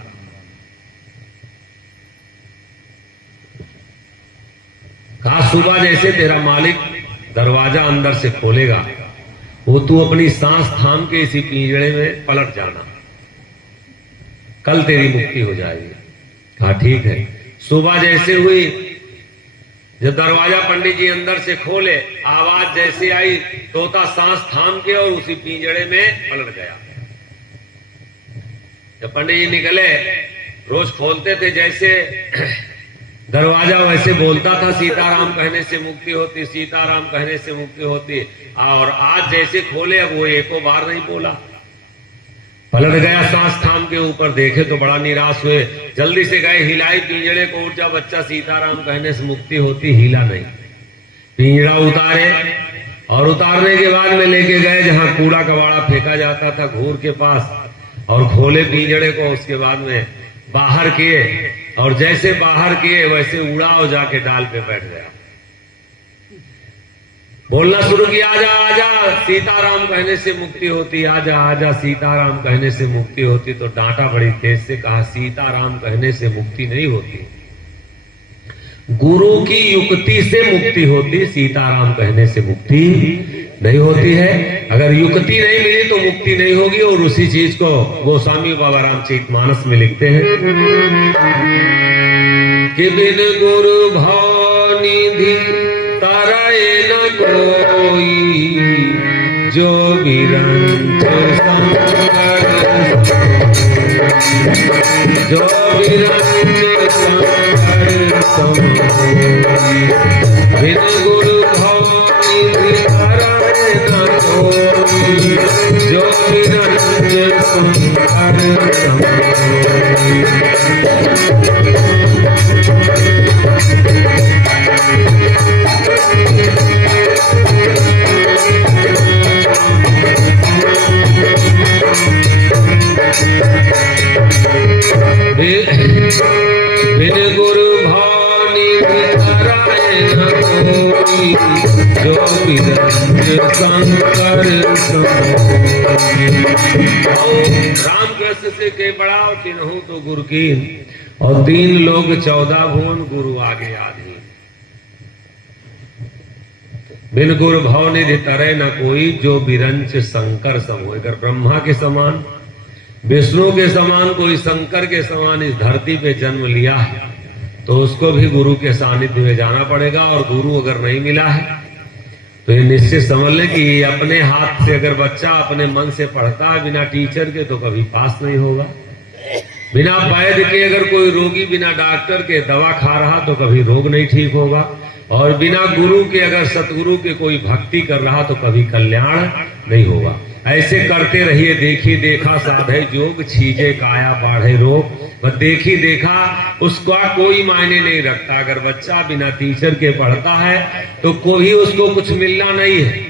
कहा, सुबह जैसे तेरा मालिक दरवाजा अंदर से खोलेगा, वो तू अपनी सांस थाम के इसी पिंजड़े में पलट जाना, कल तेरी मुक्ति हो जाएगी। कहा ठीक है। सुबह जैसे हुई, जब दरवाजा पंडित जी अंदर से खोले, आवाज जैसे आई, तोता सांस थाम के और उसी पिंजड़े में पलट गया। जब पंडित जी निकले, रोज खोलते थे जैसे दरवाजा, वैसे बोलता था, सीताराम कहने से मुक्ति होती, सीताराम कहने से मुक्ति होती। और आज जैसे खोले, अब वो एको बार नहीं बोला, पलट गया सांस थाम के ऊपर। देखे तो बड़ा निराश हुए, जल्दी से गए, हिलाई पिंजड़े को, उठ जा बच्चा, सीताराम कहने से मुक्ति होती। हिला नहीं। पिंजड़ा उतारे, और उतारने के बाद में लेके गए जहां कूड़ा कबाड़ा फेंका जाता था, घूर के पास, और खोले पिंजड़े को। उसके बाद में बाहर किए, और जैसे बाहर किए वैसे उड़ा और जाके डाल पे बैठ गया। बोलना शुरू किया, आजा आजा, सीताराम कहने से मुक्ति होती, आजा आजा, सीताराम कहने से मुक्ति होती। तो डांटा बड़ी तेज से, कहा सीताराम कहने से मुक्ति नहीं होती, गुरु की युक्ति से मुक्ति होती, सीताराम कहने से मुक्ति नहीं होती है। अगर युक्ति नहीं मिली तो मुक्ति नहीं होगी। और उसी चीज को गोस्वामी बाबा रामचरितमानस में लिखते हैं कि बिन गुरु भाव निधि तरय न कोई, जो विरंच संकर, जो विरंच संकर समोई। बिन गुरु भाव निधि तरय न कोई, जो विरंच संकर समोई। बिन गुरु भाव निधि तरय न कोई, जो विरंच संकर समोई। राम कृष्ण से के बड़ा तिन्हु तो गुरु की, और 3 लोग 14 भुवन, गुरु आगे आधी। बिन गुर भव निधि तरे न कोई, जो बिरंच शंकर सम हो। अगर ब्रह्मा के समान, विष्णु के समान, कोई शंकर के समान इस धरती पे जन्म लिया है तो उसको भी गुरु के सानिध्य में जाना पड़ेगा। और गुरु अगर नहीं मिला है तो ये निश्चित समझ ले कि अपने हाथ से अगर बच्चा अपने मन से पढ़ता है बिना टीचर के तो कभी पास नहीं होगा। बिना वैद्य के अगर कोई रोगी बिना डॉक्टर के दवा खा रहा तो कभी रोग नहीं ठीक होगा। और बिना गुरु के अगर सतगुरु के कोई भक्ति कर रहा तो कभी कल्याण नहीं होगा। ऐसे करते रहिए। देखी देखा साधे जोग, छीजे काया बाढ़े रोग। बस देखी देखा उसका कोई मायने नहीं रखता। अगर बच्चा बिना टीचर के पढ़ता है तो कोई उसको कुछ मिलना नहीं है।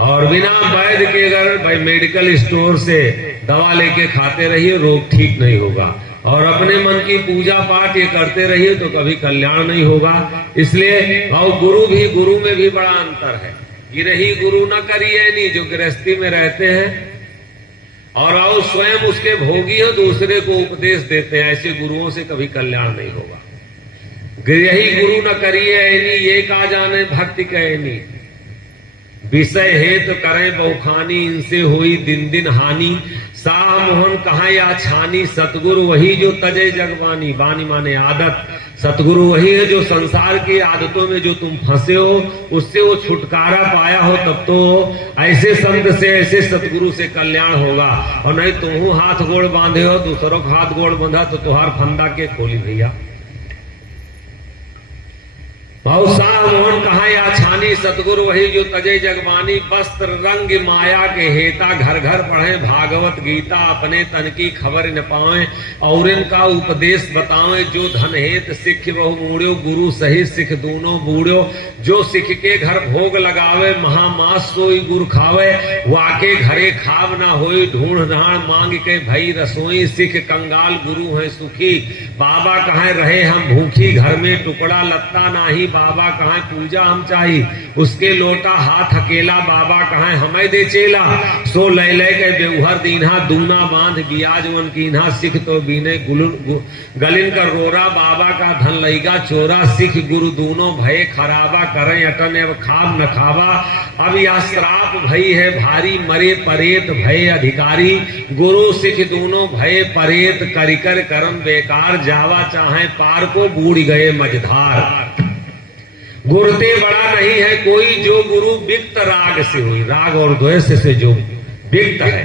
और बिना वैद्य के अगर भाई मेडिकल स्टोर से दवा लेके खाते रहिए, रोग ठीक नहीं होगा। और अपने मन की पूजा पाठ ये करते रहिए तो कभी कल्याण नहीं होगा। इसलिए और गुरु में भी बड़ा अंतर है। गिरही गुरु न करिए नहीं, जो गृहस्थी में रहते हैं और आओ स्वयं उसके भोगी हो, दूसरे को उपदेश देते हैं, ऐसे गुरुओं से कभी कल्याण नहीं होगा। गृही गुरु न करिए नहीं, ये का जाने भक्ति कहे नहीं। विषय हेतु करें बहुखानी, इनसे हुई दिन दिन हानि। साह मोहन कहा या छानी, सतगुरु वही जो तजे जगवानी। बानी माने आदत, सतगुरु वही है जो संसार की आदतों में जो तुम फंसे हो उससे वो छुटकारा पाया हो। तब तो ऐसे संत से, ऐसे सतगुरु से कल्याण होगा। और नहीं तुम हाथ गोड़ बांधे हो, दूसरों का हाथ गोड़ बांधा तो तुहार फंदा के खोली भैया। बहुसाह मोहन कहा या छानी, सतगुरु वही जो तजे जगवानी। वस्त्र रंग माया के हेता, घर घर पढ़े भागवत गीता। अपने तन की खबर न पावे और इनका उपदेश बतावे। जो धन हेत सिख बहु मूड़ो, गुरु सहित सिख दोनों बूढ़ो। जो सिख के घर भोग लगावे, महामास सोई गुर खावे। वाके घरे खाव ना होई, ढूंढ ढाण मांग के भई रसोई। सिख कंगाल गुरु है सुखी, बाबा कहे रहे हम भूखी। घर में टुकड़ा लत्ता नाही, बाबा कहाँ पूजा हम चाही। उसके लोटा हाथ अकेला, बाबा कहाँ हमें दे चेला। सो ले ले के बेउहर दीन्हा, दूना बांध बियाज वन कीन्हा। सिख तो बीने गलिन का रोरा, बाबा का धन लईगा चोरा। सिख गुरु दूनो भय खराबा, करें अटन अब खाब न खावा। अब यह श्राप भई है भारी, मरे परेत भय अधिकारी। गुरु सिख दोनों भय परेत, करिकर कर्म बेकार। जावा चाहे पार को, बूढ़ गए मझधार। गुरते बड़ा नहीं है कोई, जो गुरु विक्त राग से हुई। राग और द्वेष से जो विक्त है,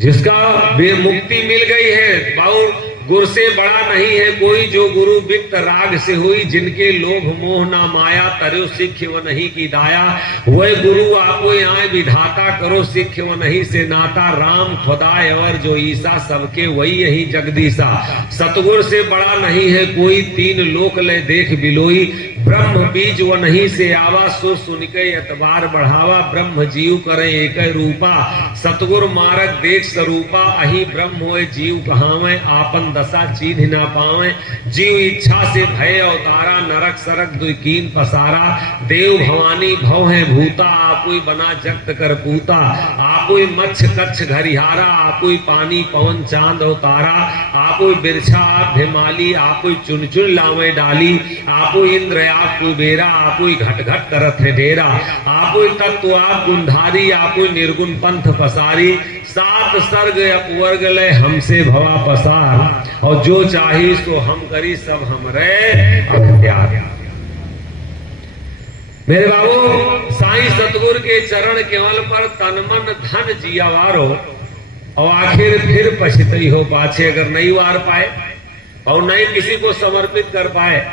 जिसका मुक्ति मिल गई है। बाऊ गुरु से बड़ा नहीं है कोई, जो गुरु विक्त राग से हुई। जिनके लोभ मोह ना माया, तरो सिख व नहीं की दाया। वह गुरु आपो आए विधाता, करो सिख व नहीं से नाता। राम खुदाय और जो ईसा, सबके वही यही जगदीसा। सतगुर से बड़ा नहीं है कोई, तीन लोक ले देख बिलोई। ब्रह्म बीज व नहीं से आवा, सो सुन के एतबार बढ़ावा। ब्रह्म जीव करे एक रूपा, सतगुर मारक देख स्वरूपा। अही ब्रह्म होए जीव कहावे, आपन दशा चीन्ह ना पावे। जीव इच्छा से भय अवतारा, नरक सरक दुकीन पसारा। देव भवानी भव है भूता, आपुई बना जगत कर पूता। आपुई मच्छ कच्छ घरिहारा, आपुई पानी पवन चांद अवतारा। आपुई बिरछा आप भिमाली, आपुई चुन चुन लावे डाली। आपुई इंद्र आप कुबेरा, आपुई घट घट करत है डेरा। आपुई तत्व आप गुंधारी, आपुई निर्गुण पंथ पसारी। सात सर्ग अपवर्ग ले हमसे भवा पसार। और जो चाही सो हम करी, सब हमरे अख्तियार। मेरे बाबू साईं सतगुरु के चरण केवल पर तन मन धन जिया वारो। और आखिर फिर पछतई हो पाछे, अगर नहीं वार पाए और नहीं किसी को समर्पित कर पाए,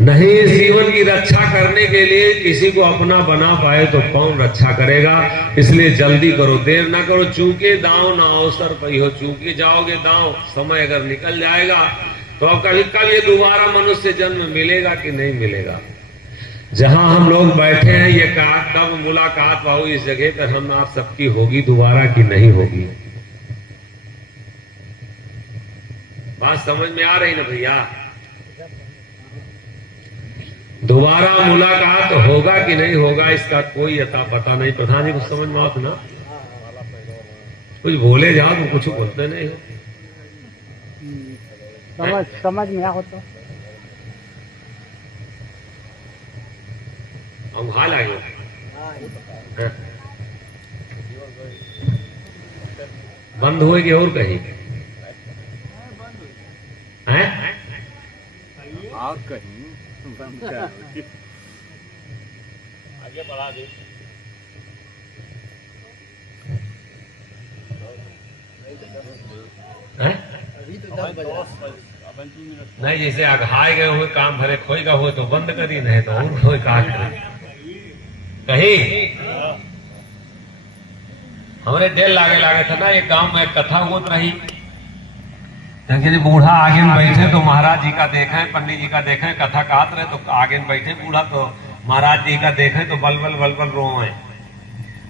नहीं जीवन की रक्षा करने के लिए किसी को अपना बना पाए तो कौन रक्षा करेगा। इसलिए जल्दी करो, देर ना करो। चूके दांव ना अवसर पई हो, चूके जाओगे दांव, समय अगर निकल जाएगा तो अब कभी कल ये दोबारा मनुष्य जन्म मिलेगा कि नहीं मिलेगा। जहां हम लोग बैठे हैं ये कब मुलाकात पाओ इस जगह पर हम आप सबकी होगी दोबारा कि नहीं होगी। बात समझ में आ रही ना भैया। दोबारा मुलाकात होगा कि नहीं होगा इसका कोई अता पता नहीं। प्रधान जी कुछ समझ में आओ ना, कुछ बोले जाओ तो कुछ बोलते नहीं हो। समझ में आओ तो हम खा लागे हाँ ये पता है। बंद होएगी और कहीं हैं? और कहीं बंद कर आगे बढ़ा दे। हैं? अभी तो 10 बजा। नहीं, जैसे अघाए गए हुए काम भरे खोएगा हुए तो बंद करी, नहीं तो और कोई काट कहीं हमारे दिल लागे था ना। एक गांव में एक कथा होत रही, लेकिन बूढ़ा आगे में बैठे तो महाराज जी का देखे, पंडित जी का देखे, कथा कहत रहे तो आगे में बैठे बूढ़ा तो महाराज जी का देखे तो बलबल बलबल रोए।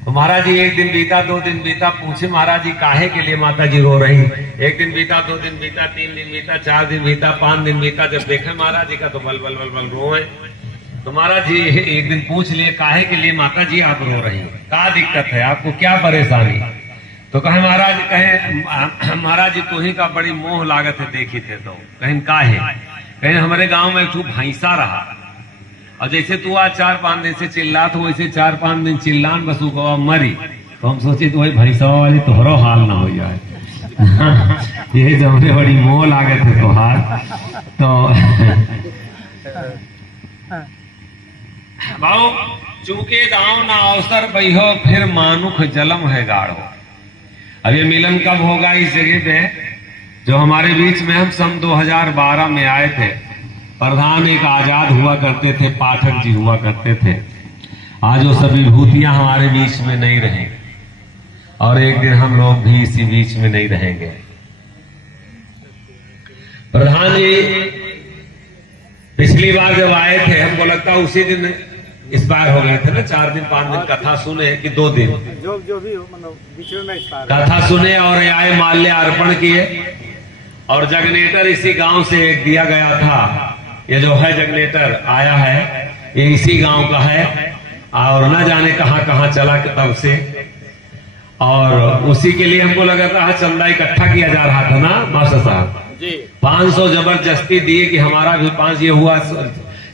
तो महाराज जी एक दिन बीता, 2 दिन बीता, पूछे महाराज जी काहे के लिए माता जी रो रही। 1 दिन बीता, 2 दिन बीता, 3 दिन बीता, 4 दिन बीता, 5 दिन बीता, जब देखे महाराज जी का तो बलबल बलबल रोए। तो महाराज जी एक दिन पूछ लिए काहे के लिए माता जी आप रो रही, क्या दिक्कत है, आपको क्या परेशानी। तो कहे महाराज जी तुम्ही का बड़ी मोह लागत है देखी थे। तो कहीं काहे, कहीं हमारे गांव में एक भैंसा रहा और जैसे तू आज 4-5 दिन से चिल्लात हो वैसे 4-5 दिन चिल्लान बस वो मरी। तो हम सोचे तो वही भैंसा वाली तोहरो हाल ना हो जाए। ये जब बड़ी मोह लागत है तोहार। तो भाव चूके गांव ना अवसर बहो फिर मानुख जलम है गाढ़ो। अब ये मिलन कब होगा इस जगह पे, जो हमारे बीच में हम सन 2012 में आए थे। प्रधान एक आजाद हुआ करते थे, पाठक जी हुआ करते थे। आज वो सभी विभूतियां हमारे बीच में नहीं रहे और एक दिन हम लोग भी इसी बीच में नहीं रहेंगे। प्रधान जी पिछली बार जब आए थे हमको लगता उसी दिन इस बार हो गए थे ना, 4 दिन 5 दिन कथा सुने कि 2 दिन जो भी हो मतलब बीच में इस कथा सुने और आए माल्य अर्पण किए। और जगनेटर इसी गांव से एक दिया गया था, ये जो है जगनेटर आया है ये इसी गांव का है और न जाने कहां कहां चला तब से। और उसी के लिए हमको लगा था चंदा इकट्ठा किया जा रहा था ना मास्टर साहब जी। 500 जबरदस्ती दिए कि हमारा भी 5। ये हुआ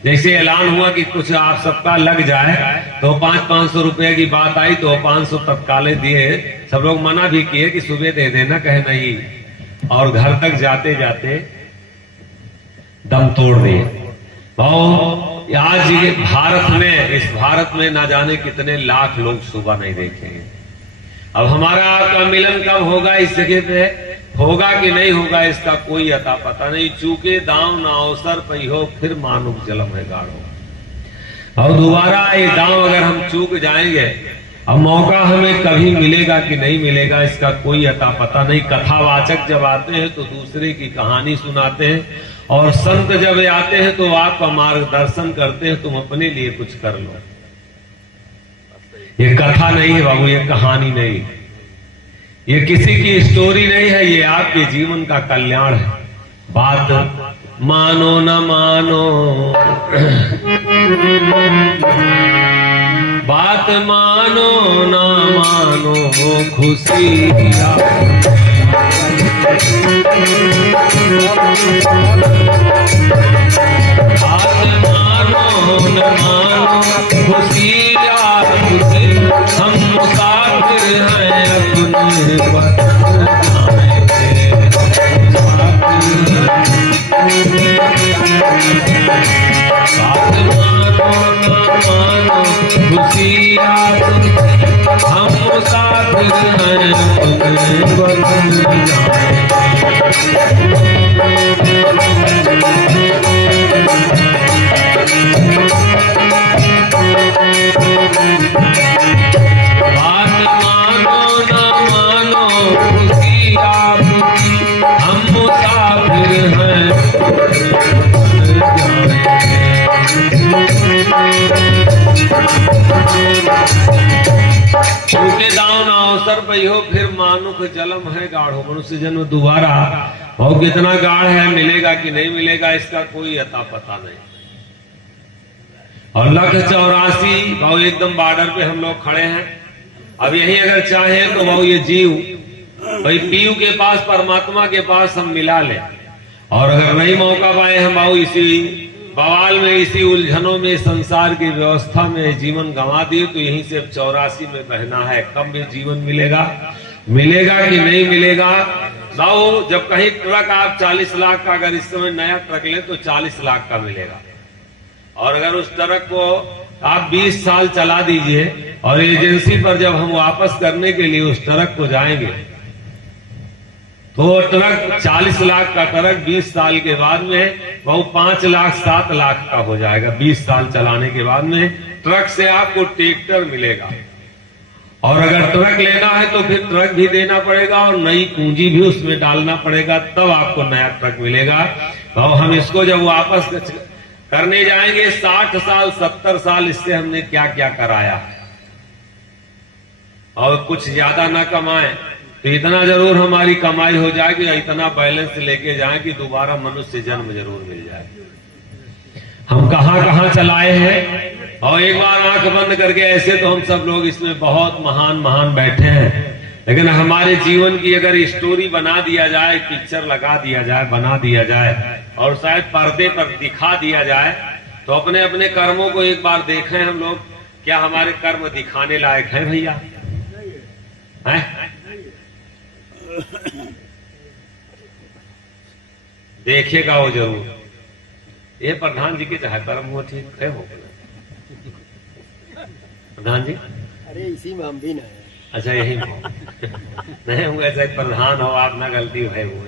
जैसे ऐलान हुआ कि कुछ आप सबका लग जाए तो 500 रुपए की बात आई तो 500 तत्काले दिए। सब लोग मना भी किए कि सुबह दे देना, कहे नहीं। और घर तक जाते जाते दम तोड़ दिए। आज ये भारत में, इस भारत में ना जाने कितने लाख लोग सुबह नहीं देखेंगे। अब हमारा आपका मिलन कब होगा, इस जगह पे होगा कि नहीं होगा इसका कोई अता पता नहीं। चूके दांव ना अवसर पई हो फिर मानुक जलम है गाढ़ो। और दोबारा ये दांव अगर हम चूक जाएंगे, अब मौका हमें कभी मिलेगा कि नहीं मिलेगा इसका कोई अता पता नहीं। कथावाचक जब आते हैं तो दूसरे की कहानी सुनाते हैं और संत जब आते हैं तो आपका मार्गदर्शन करते हैं, तुम अपने लिए कुछ कर लो। ये कथा नहीं है बाबू, ये कहानी नहीं, ये किसी की स्टोरी नहीं है, ये आपके जीवन का कल्याण है। बात मानो न मानो, बात मानो न मानो, खुशी बात मानो न मानो, खुशी हम मुसाफिर हैं अपने वतन बात मानो न मानो, खुशी हम मुसाफिर हैं अपने वतन अवसर पई हो फिर मानुख जलम है गाढ़ो। मनुष्य जन्म दोबारा और कितना गाढ़ है, मिलेगा कि नहीं मिलेगा इसका कोई अता पता नहीं। और 184 भाव एकदम बॉर्डर पे हम लोग खड़े हैं। अब यही अगर चाहे तो भाव ये जीव भाई पीयू के पास, परमात्मा के पास हम मिला ले। और अगर नहीं मौका पाए हम भाव इसी बवाल में, इसी उलझनों में, संसार की व्यवस्था में जीवन गंवा दिए, तो यहीं से 84 में बहना है। कब में जीवन मिलेगा, मिलेगा कि नहीं मिलेगा? लाओ, जब कहीं ट्रक आप 40 लाख का, अगर इस समय नया ट्रक ले तो 40 लाख का मिलेगा, और अगर उस ट्रक को आप 20 साल चला दीजिए और एजेंसी पर जब हम वापस करने के लिए उस ट्रक को जाएंगे तो ट्रक 40 लाख का ट्रक 20 साल के बाद में वो 5 लाख 7 लाख का हो जाएगा। 20 साल चलाने के बाद में ट्रक से आपको ट्रैक्टर मिलेगा, और अगर ट्रक लेना है तो फिर ट्रक भी देना पड़ेगा और नई पूंजी भी उसमें डालना पड़ेगा, तब आपको नया ट्रक मिलेगा। और हम इसको जब वापस करने जाएंगे 60 साल 70 साल इससे हमने क्या क्या कराया, और कुछ ज्यादा ना कमाए तो इतना जरूर हमारी कमाई हो जाएगी, इतना बैलेंस लेके जाए कि दोबारा मनुष्य जन्म जरूर मिल जाए। हम कहां कहां चलाए हैं, और एक बार आंख बंद करके, ऐसे तो हम सब लोग इसमें बहुत महान महान बैठे हैं, लेकिन हमारे जीवन की अगर स्टोरी बना दिया जाए, पिक्चर लगा दिया जाए, बना दिया जाए और शायद पर्दे पर दिखा दिया जाए, तो अपने अपने कर्मों को एक बार देखें हम लोग, क्या हमारे कर्म दिखाने लायक हैं भैया? हैं? देखेगा वो जरूर। ये प्रधान जी के चाहे कर्म हो ठीक है, हो प्रधान जी? अरे इसी में हम भी ना है। अच्छा, यही नहीं हूँ ऐसा प्रधान हो आप, ना गलती है वो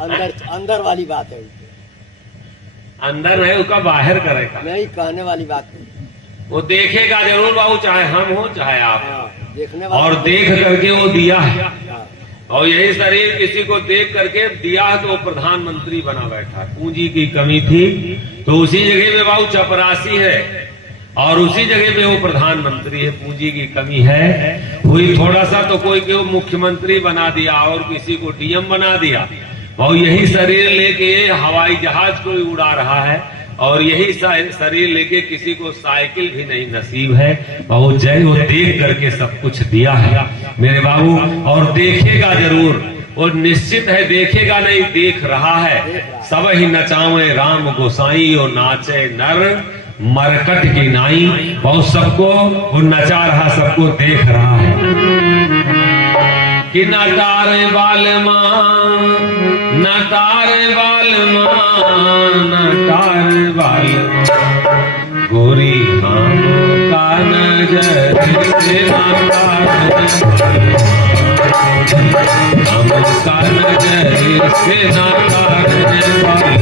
अंदर अंदर वाली बात है, अंदर है उसका बाहर करेगा, नहीं कहने वाली बात नहीं। वो देखेगा जरूर बाबू, चाहे हम हो चाहे आप, देखने और देख करके वो दिया है। हाँ। और यही शरीर किसी को देख करके दिया है तो वो प्रधानमंत्री बना बैठा। पूंजी की कमी थी तो उसी जगह पे बाबू चपरासी है, और उसी जगह पे वो प्रधानमंत्री है। पूंजी की कमी है, हुई थोड़ा सा तो कोई को मुख्यमंत्री बना दिया और किसी को डीएम बना दिया, और यही शरीर लेके हवाई जहाज को उड़ा रहा है, और यही शरीर लेके किसी को साइकिल भी नहीं नसीब है। बहुत जय, वो देख करके सब कुछ दिया है मेरे बाबू, और देखेगा जरूर, और निश्चित है देखेगा नहीं, देख रहा है। सब ही नचावे राम गोसाई और नाचे नर मरकट की नाई, बहुत सबको वो नचा रहा, सबको देख रहा है कि नटारे बाल मां, नटारे बाल मां, नटारे बाल गोरी हम का नजर से नटारे, हम का नजर से नटारे बाल।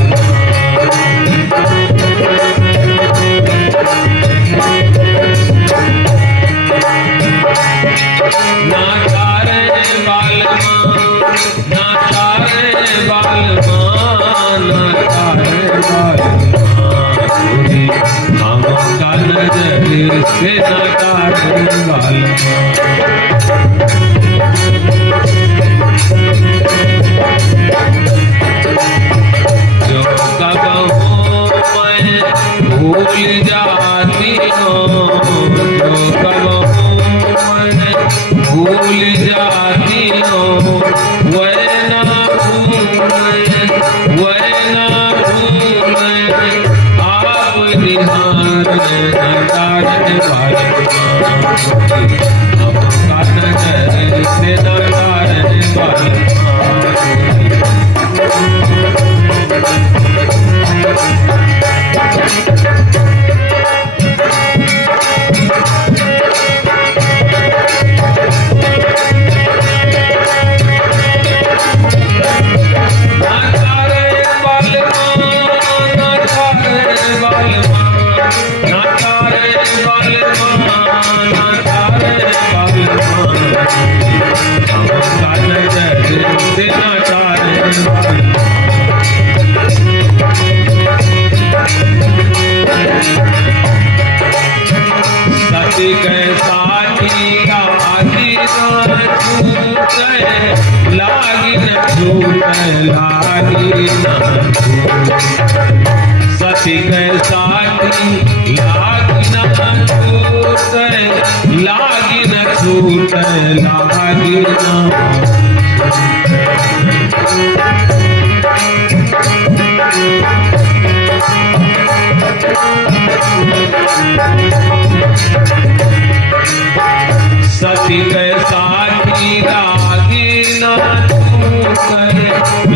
से नटारे बाल, जो कब हूँ मैं भूल जाती हूँ, जो कब हूँ मैं भूल जाती हूँ, वह ना भूल, वह ना भूल आप निहार नटारे बाल, हम का नजर से नटारे बाल। सती कैसाठी लागी न छूट, लागी न छूट, लागी न तिकै साखी लागी न छूटै,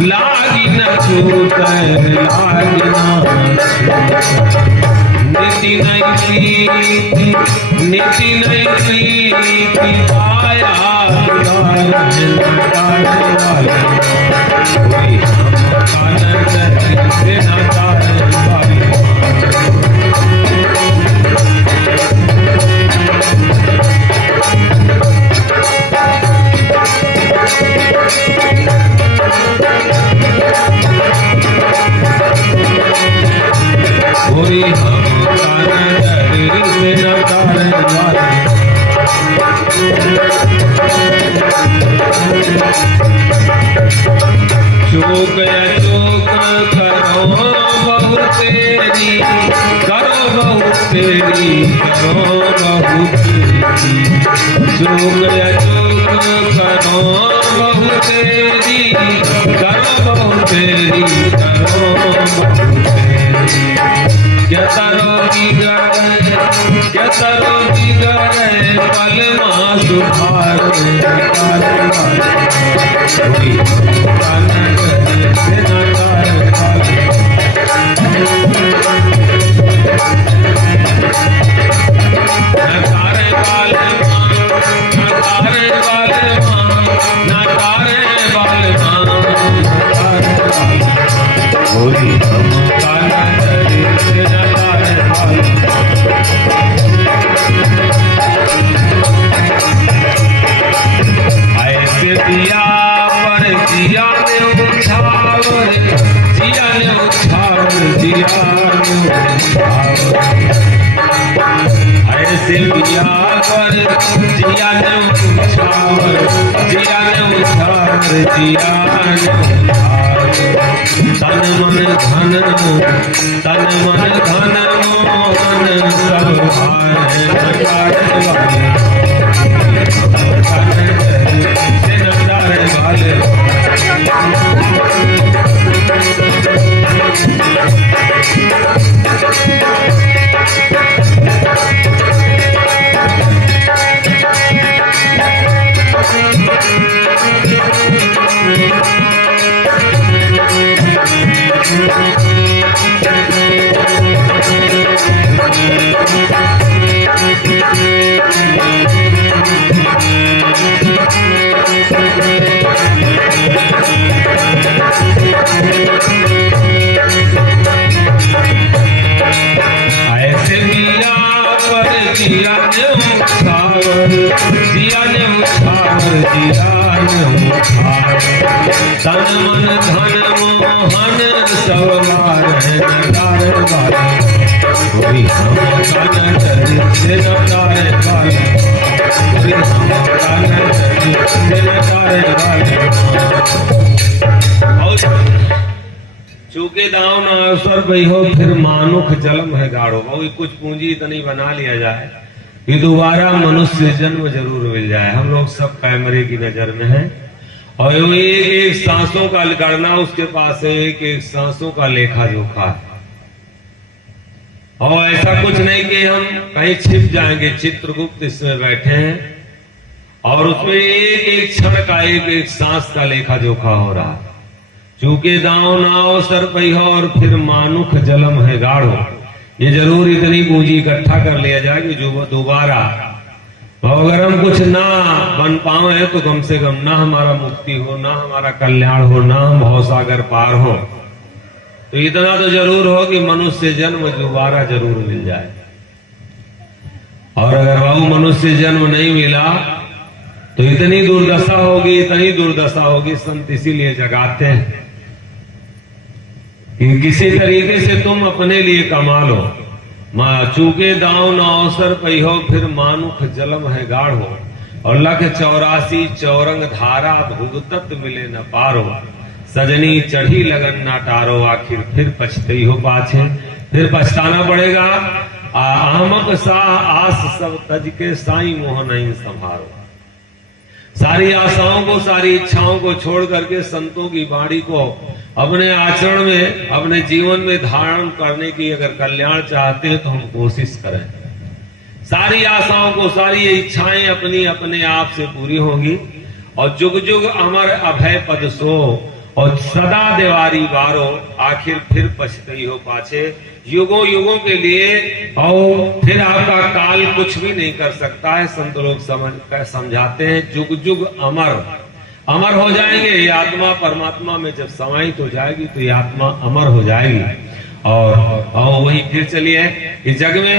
लागी न छूटै, लागी न नीति नहीं प्रीति, नीति नहीं प्रीति पाया चूक करो बहुत तेरी, करो बहुत तेरी, करो बहुत तेरी। चूक करो बहुत तेरी, करो बहुत तेरी, करो बहुत तेरी। क्या तरो बिगड़े, क्या तरो बिगड़े, पल माँ सुधार तन मन धन, तन मन धन मोहन सब तन मन धन मोहन सब चूके दाव न अवसर पई हो, फिर मानुख जलम है गाढ़ो। भाई कुछ पूंजी इतनी बना लिया जाए कि दोबारा मनुष्य जन्म जरूर मिल जाए। हम लोग सब कैमरे की नजर में हैं और एक एक सांसों का करना उसके पास है, एक एक सांसों का लेखा जोखा है। और ऐसा कुछ नहीं कि हम कहीं छिप जाएंगे, चित्रगुप्त इसमें बैठे हैं और उसमें एक एक क्षण का, एक एक सांस का लेखा जोखा हो रहा है। चूंकि दांव नाव सर पई हो और फिर मानुख जलम है गाढ़ो। ये जरूर इतनी पूंजी इकट्ठा कर लिया जाए कि जो दोबारा अगर हम कुछ ना बन पाए तो कम से कम ना हमारा मुक्ति हो, ना हमारा कल्याण हो, ना हम भवसागर पार हो। तो इतना तो जरूर हो कि मनुष्य जन्म दोबारा जरूर मिल जाए। और अगर वो मनुष्य जन्म नहीं मिला तो इतनी दुर्दशा होगी, इतनी दुर्दशा होगी। संत इसीलिए जगाते हैं कि किसी तरीके से तुम अपने लिए कमा लो। चूके दाव न अवसर पई हो, फिर मानुख जलम है गाढ़ो। और लख 84 चौरंग धारा, भुगतत मिले न पारो। सजनी चढ़ी लगन ना टारो, आखिर फिर पछतई हो पाछे, फिर पछताना पड़ेगा। अहमक सा आस सब तज के, साई मोह नहीं संभारो। सारी आशाओं को, सारी इच्छाओं को छोड़ करके संतों की वाणी को अपने आचरण में, अपने जीवन में धारण करने की अगर कल्याण चाहते हैं तो हम कोशिश करें। सारी आशाओं को, सारी ये इच्छाएं अपनी अपने आप से पूरी होंगी। और जुग जुग अमर अभय पद सो, और सदा देवारी बारो, आखिर फिर पछतई हो पाछे। युगों युगों के लिए और फिर आपका काल कुछ भी नहीं कर सकता है। संत लोग समझाते हैं जुग जुग अमर हो जाएंगे। ये आत्मा परमात्मा में जब समाहित हो जाएगी तो ये आत्मा अमर हो जाएगी। और वही फिर चलिए इस जग में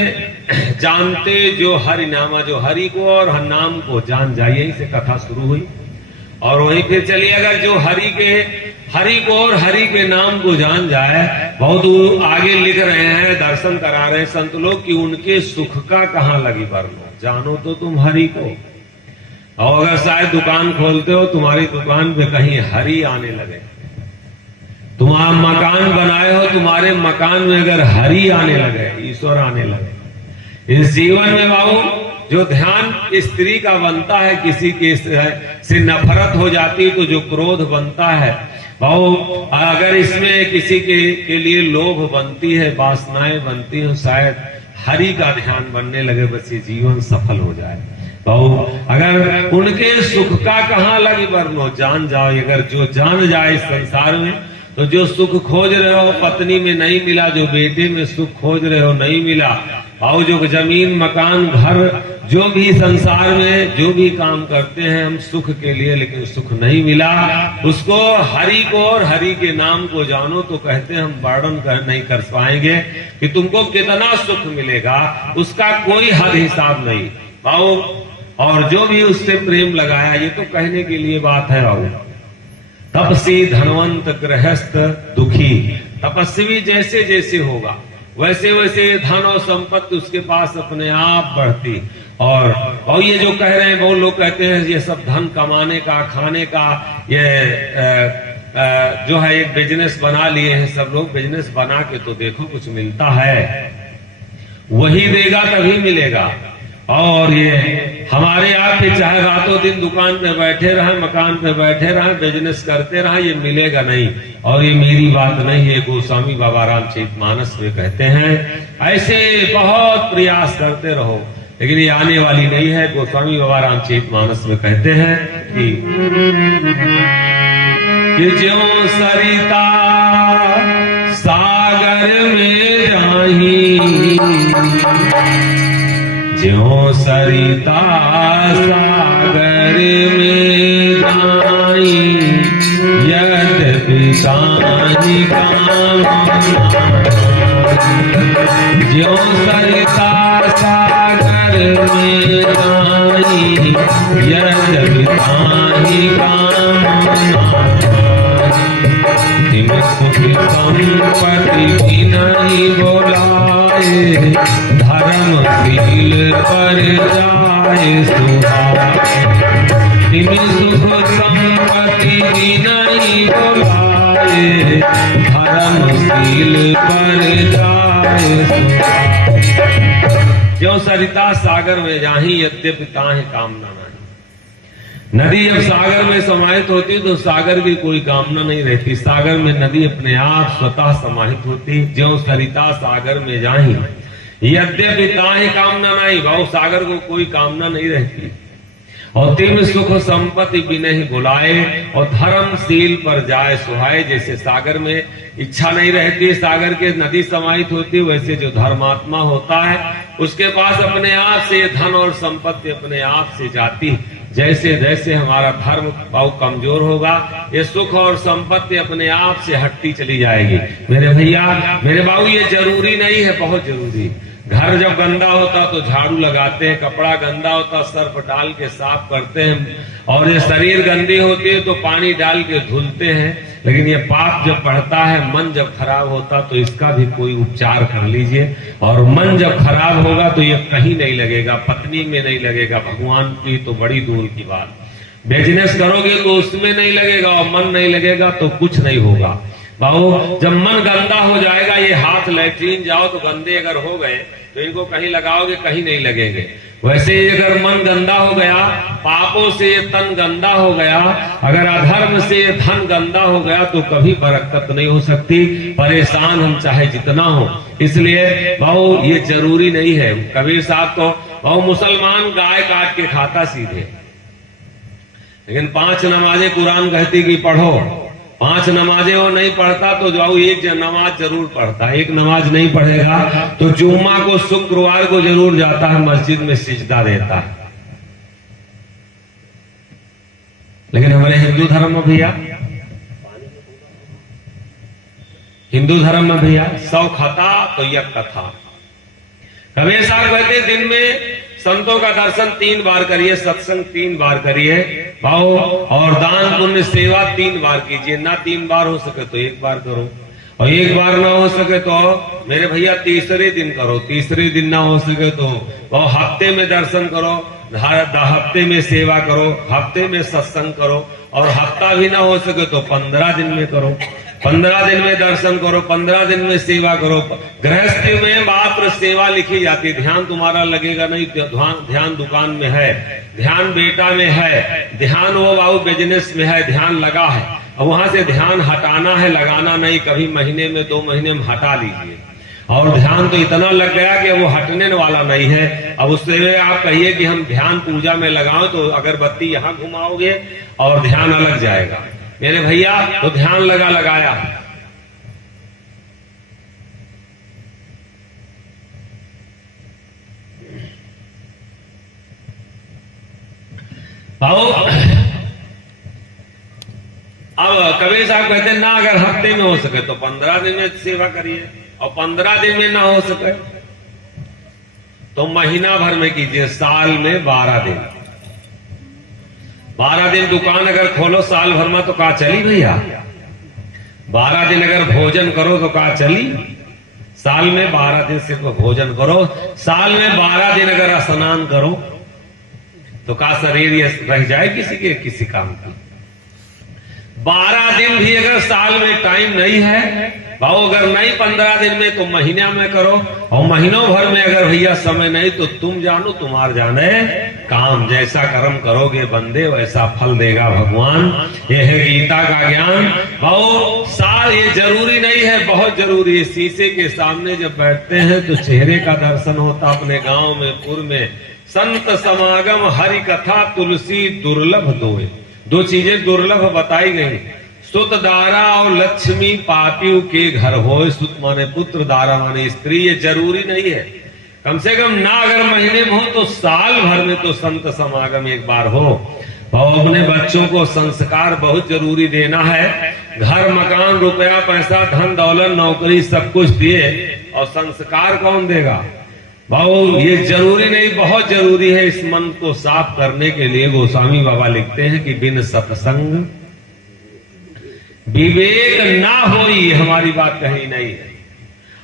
जानते जो हरि नामा, जो हरि को और नाम को जान जाइए, इसे कथा शुरू हुई। और वहीं फिर चलिए अगर जो हरि को और हरि के नाम को जान जाए, बहुत आगे लिख रहे हैं, दर्शन करा रहे हैं संत लोग कि उनके सुख का कहाँ लगी वरना, जानो तो तुम हरि को। और अगर शायद दुकान खोलते हो, तुम्हारी दुकान पे कहीं हरि आने लगे, तुम आप मकान बनाए हो, तुम्हारे मकान में अगर हरि आने लगे, ईश्वर आने लगे, इस जीवन में बाबू जो ध्यान स्त्री का बनता है, किसी के से नफरत हो जाती तो जो क्रोध बनता है बाबू, अगर इसमें किसी के लिए लोभ बनती है, वासनाएं बनती है, शायद हरि का ध्यान बनने लगे, बस ये जीवन सफल हो जाए। बाबू अगर उनके सुख का कहाँ लगी वरनो, जान जाओ। अगर जो जान जाए इस संसार में, तो जो सुख खोज रहे हो पत्नी में नहीं मिला, जो बेटे में सुख खोज रहे हो नहीं मिला, और जो जमीन मकान घर जो भी संसार में जो भी काम करते हैं हम सुख के लिए, लेकिन सुख नहीं मिला, उसको हरि को और हरि के नाम को जानो। तो कहते हैं हम वर्णन नहीं कर पाएंगे कि तुमको कितना सुख मिलेगा, उसका कोई हद हिसाब नहीं बाबू। और जो भी उससे प्रेम लगाया, ये तो कहने के लिए बात है बाबू। तपसी धनवंत गृहस्थ दुखी, तपस्वी जैसे जैसे होगा वैसे वैसे धन और संपत्ति उसके पास अपने आप बढ़ती। और ये जो कह रहे हैं, बहुत लोग कहते हैं ये सब धन कमाने का, खाने का, ये जो है एक बिजनेस बना लिए हैं सब लोग। बिजनेस बना के तो देखो कुछ मिलता है, वही देगा तभी मिलेगा। और ये हमारे आप भी चाहे रातों दिन दुकान पे बैठे रहे, मकान पे बैठे रहे, बिजनेस करते रहे, ये मिलेगा नहीं। और ये मेरी बात नहीं है, गोस्वामी बाबा रामचरितमानस में कहते हैं ऐसे बहुत प्रयास करते रहो, लेकिन ये आने वाली नहीं है। गोस्वामी बाबा रामचरितमानस में कहते हैं कि ज्यों सरिता सागर में जाही, ज्यों सरिता सागर में जाई, यद्यपि ताहि कामना, ज्यों सरिता सागर में जाई, यद्यपि ताहि कामना, तिम सुख संपत्ति की नहीं बोलाए, धर्मशील पर जाए सुहाए, तिम सुख संपत्ति की नहीं बोलाए, धर्मशील पर जाए सुहाए। ज्यों सरिता सागर में जाही, यद्यपि ताहि कामना नहीं। नदी जब सागर में समाहित होती तो सागर की कोई कामना नहीं रहती, सागर में नदी अपने आप स्वतः समाहित होती। ज्यों सरिता सागर में जाही, यद्यपि ताहि कामना नहीं, भाव सागर को कोई कामना नहीं रहती। और तिम सुख संपत्ति भी नहीं बुलाए, और धर्मशील पर जाए सुहाए। जैसे सागर में इच्छा नहीं रहती, सागर के नदी समाहित होती, वैसे जो धर्मात्मा होता है उसके पास अपने आप से धन और संपत्ति अपने आप से जाती। जैसे जैसे हमारा धर्म भाव कमजोर होगा, ये सुख और संपत्ति अपने आप से हटती चली जाएगी। मेरे भैया मेरे बाबू, ये जरूरी नहीं है, बहुत जरूरी। घर जब गंदा होता तो झाड़ू लगाते हैं, कपड़ा गंदा होता सर्फ डाल के साफ करते हैं, और ये शरीर गंदी होती है तो पानी डाल के धुलते हैं। लेकिन ये पाप जब बढ़ता है, मन जब खराब होता तो इसका भी कोई उपचार कर लीजिए। और मन जब खराब होगा तो ये कहीं नहीं लगेगा, पत्नी में नहीं लगेगा, भगवान की तो बड़ी दूर की बात। बिजनेस करोगे तो उसमें नहीं लगेगा, और मन नहीं लगेगा तो कुछ नहीं होगा। बाबू जब मन गंदा हो जाएगा, ये हाथ लैट्रीन जाओ तो गंदे अगर हो गए तो इनको कहीं लगाओगे, कहीं नहीं लगेंगे। वैसे ही अगर मन गंदा हो गया, पापों से ये तन गंदा हो गया, अगर अधर्म से ये धन गंदा हो गया, तो कभी बरकत नहीं हो सकती। परेशान हम चाहे जितना हो, इसलिए बाबू ये जरूरी नहीं है। कबीर साहब तो और मुसलमान गाय काट के खाता सीधे। लेकिन 5 नमाजें कुरान कहती कि पढ़ो, 5 नमाजें वो नहीं पढ़ता तो जाओ एक नमाज जरूर पढ़ता। एक नमाज नहीं पढ़ेगा तो जुम्मा को शुक्रवार को जरूर जाता है मस्जिद में सिजदा देता है। लेकिन हमारे हिंदू धर्म में भैया, हिंदू धर्म में भैया 100 खाता तो 1 कथा। कबीर साहब कहते दिन में संतों का दर्शन 3 बार करिए, सत्संग 3 बार करिए भाव, और दान पुण्य सेवा 3 बार कीजिए। ना 3 बार हो सके तो 1 बार करो, और 1 बार ना हो सके तो मेरे भैया तीसरे दिन करो, तीसरे दिन ना हो सके तो हफ्ते में दर्शन करो, हफ्ते में सेवा करो, हफ्ते में सत्संग करो, और हफ्ता भी ना हो सके तो 15 दिन में करो, 15 दिन में दर्शन करो, 15 दिन में सेवा करो। गृहस्थी में मात्र सेवा लिखी जाती है, ध्यान तुम्हारा लगेगा नहीं। ध्यान दुकान में है, ध्यान बेटा में है, ध्यान वो बाबू बिजनेस में है, ध्यान लगा है। और वहां से ध्यान हटाना है, लगाना नहीं। कभी महीने में 2 महीने में हटा लीजिए। और ध्यान तो इतना लग गया कि वो हटने वाला नहीं है। अब उससे आप कहिए कि हम ध्यान पूजा में लगाओ तो अगरबत्ती यहाँ घुमाओगे और ध्यान अलग जाएगा। मेरे भैया तो ध्यान लगाया। अब कबीर साहब कहते हैं ना अगर हफ्ते में हो सके तो 15 दिन में सेवा करिए, और 15 दिन में ना हो सके तो महीना भर में कीजिए। साल में 12 दिन, 12 दिन दुकान अगर खोलो साल भर में तो कहा चली भैया। 12 दिन अगर भोजन करो तो कहा चली। साल में 12 दिन सिर्फ भोजन करो। साल में 12 दिन अगर स्नान करो तो कहा शरीर ये रह जाए किसी काम की। 12 दिन भी अगर साल में टाइम नहीं है भाव, अगर नहीं 15 दिन में तो महीना में करो, और महीनों भर में अगर भैया समय नहीं तो तुम जानो तुम्हार जाने काम। जैसा कर्म करोगे बंदे वैसा फल देगा भगवान। ये है गीता का ज्ञान। भाव साल ये जरूरी नहीं है, बहुत जरूरी है। शीशे के सामने जब बैठते हैं तो चेहरे का दर्शन होता। अपने गांव में पुर में संत समागम हरि कथा तुलसी दुर्लभ दोए। 2 चीजें दुर्लभ बताई गई, सुत दारा और लक्ष्मी पापियों के घर हो। सुत माने पुत्र, दारा माने स्त्री। ये जरूरी नहीं है, कम से कम ना अगर महीने में हो तो साल भर में तो संत समागम 1 बार हो। और अपने बच्चों को संस्कार बहुत जरूरी देना है। घर मकान रुपया पैसा धन दौलत नौकरी सब कुछ दिए और संस्कार कौन देगा भाऊ? ये जरूरी नहीं, बहुत जरूरी है। इस मन को साफ करने के लिए गोस्वामी बाबा लिखते हैं कि बिन सत्संग विवेक ना होई। हमारी बात कहीं नहीं है।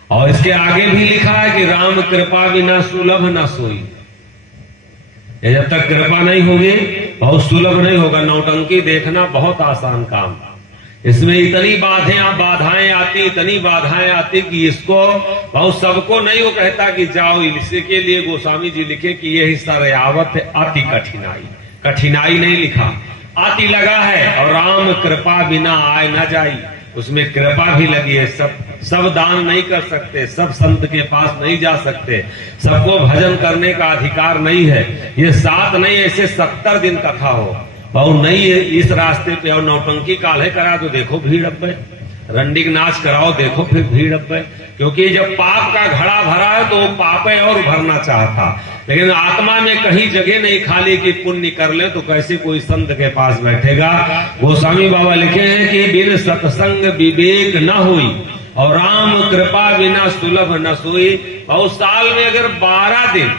और इसके आगे भी लिखा है कि राम कृपा बिना सुलभ न सोई। जब तक कृपा नहीं होगी बहुत सुलभ नहीं होगा। नौटंकी देखना बहुत आसान काम, इसमें इतनी बाधाएं आती, इतनी बाधाएं आती कि इसको बहुत सबको नहीं। वो कहता कि जाओ, इसके लिए गोस्वामी जी लिखे कि यही सरयावत है अति कठिनाई। कठिनाई नहीं लिखा, अति लगा है। और राम कृपा बिना आए न जाई, उसमें कृपा भी लगी है। सब दान नहीं कर सकते, सब संत के पास नहीं जा सकते, सबको भजन करने का अधिकार नहीं है। ये 7 नहीं, ऐसे 70 दिन कथा हो और नहीं है इस रास्ते पे। और नौटंकी काल्हे करा तो देखो भीड़ अब है, रंडिक नाच कराओ देखो फिर भीड़ अब है। क्योंकि जब पाप का घड़ा भरा है तो वो पाप और भरना चाहता, लेकिन आत्मा में कहीं जगह नहीं खाली कि पुण्य कर ले तो कैसे कोई संत के पास बैठेगा। गोस्वामी बाबा लिखे हैं कि बिन सत्संग विवेक न हुई और राम कृपा बिना सुलभ न सोई। और साल में अगर 12 दिन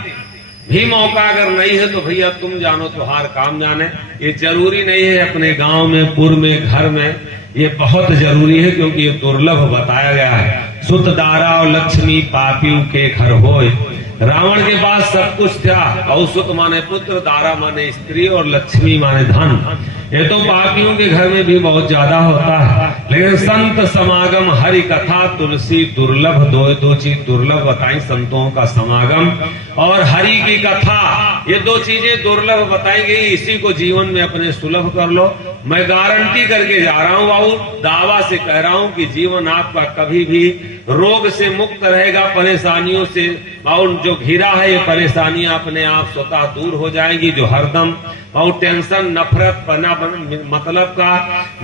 भी मौका अगर नहीं है तो भैया तुम जानो तुम्हार काम जाने। ये जरूरी नहीं है अपने गांव में पुर में घर में, ये बहुत जरूरी है क्योंकि ये दुर्लभ बताया गया है। सुत दारा और लक्ष्मी पापियों के घर होए। रावण के पास सब कुछ था, और सुत माने पुत्र, दारा माने स्त्री और लक्ष्मी माने धन। ये तो पापियों के घर में भी बहुत ज्यादा होता है। लेकिन संत समागम हरि कथा तुलसी दुर्लभ, दो चीज दुर्लभ बताई, संतों का समागम और हरि की कथा। ये 2 चीजें दुर्लभ बताई गई। इसी को जीवन में अपने सुलभ कर लो। मैं गारंटी करके जा रहा हूं बाबू, दावा से कह रहा हूं कि जीवन आपका कभी भी रोग से मुक्त रहेगा, परेशानियों से, और जो घिरा है ये परेशानियां अपने आप स्वतः दूर हो जाएंगी। जो हरदम और टेंशन, नफरत, मतलब का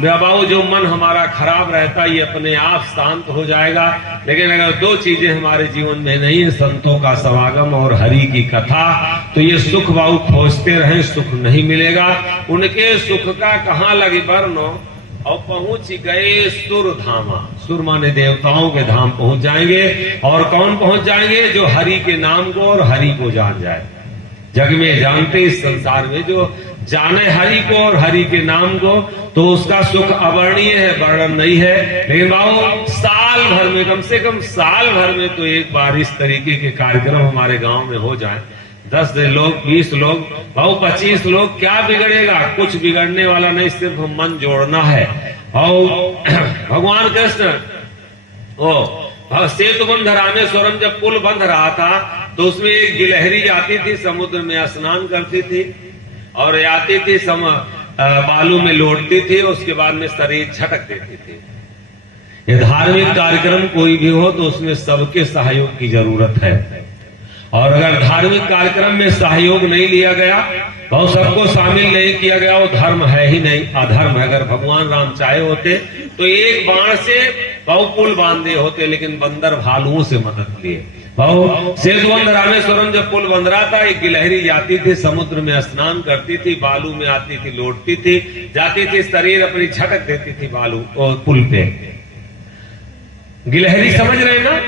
बाबू जो मन हमारा खराब रहता है ये अपने आप शांत हो जाएगा। लेकिन अगर दो चीजें हमारे जीवन में नहीं है, संतों का समागम और हरि की कथा, तो ये सुख बाबू खोजते रहें, सुख नहीं मिलेगा। उनके सुख का कहाँ लगी बरनो, और पहुंच गए सुर धामा। सुर माने देवताओं के धाम पहुंच जाएंगे। और कौन पहुंच जाएंगे? जो हरि के नाम को और हरि को जान जाए। जग में जानते इस संसार में जो जाने हरि को और हरि के नाम को, तो उसका सुख अवर्णीय है, वर्णन नहीं है। लेकिन बाबू साल भर में, कम से कम साल भर में तो एक बार इस तरीके के कार्यक्रम हमारे गांव में हो जाए। 10 लोग, 20 लोग, भाव 25 लोग, क्या बिगड़ेगा? कुछ बिगड़ने वाला नहीं, सिर्फ मन जोड़ना है। और भगवान कृष्ण ओ सेतु बंध रामेश्वरम जब पुल बंध रहा था तो उसमें एक गिलहरी जाती थी, समुद्र में स्नान करती थी और आती थी, बालू में लौटती थी, उसके बाद में शरीर झटक देती थी। ये धार्मिक कार्यक्रम कोई भी हो तो उसमें सबके सहयोग की जरूरत है। और अगर धार्मिक कार्यक्रम में सहयोग नहीं लिया गया और सबको शामिल नहीं किया गया, वो धर्म है ही नहीं, अधर्म है। अगर भगवान राम चाहे होते तो एक बाण से बहु पुल बांधे होते, लेकिन बंदर भालुओं से मदद लिए। बहु सेतुबंध रामेश्वरम जब पुल बंध रहा था, एक गिलहरी जाती थी, समुद्र में स्नान करती थी, बालू में आती थी, लौटती थी, जाती थी, शरीर अपनी झटक देती थी बालू और पुल पे। गिलहरी समझ रहे ना?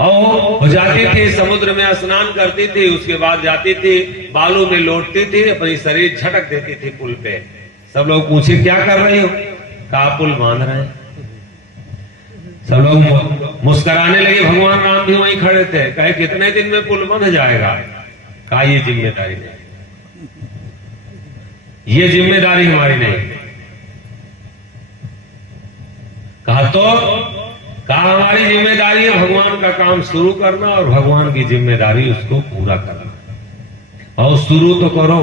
और जाती थी, समुद्र में स्नान करती थी, उसके बाद जाती थी, बालू में लौटती थी, अपनी शरीर झटक देती थी पुल पे। सब लोग पूछे क्या कर रहे हो? कहा पुल बांध रहे हैं। सब लोग मुस्कुराने लगे। भगवान राम भी वहीं खड़े थे। कहे कितने दिन में पुल बंध जाएगा? कहा ये जिम्मेदारी नहीं, ये जिम्मेदारी हमारी नहीं। कहा तो कहा हमारी जिम्मेदारी है भगवान का काम शुरू करना और भगवान की जिम्मेदारी उसको पूरा करना। और शुरू तो करो।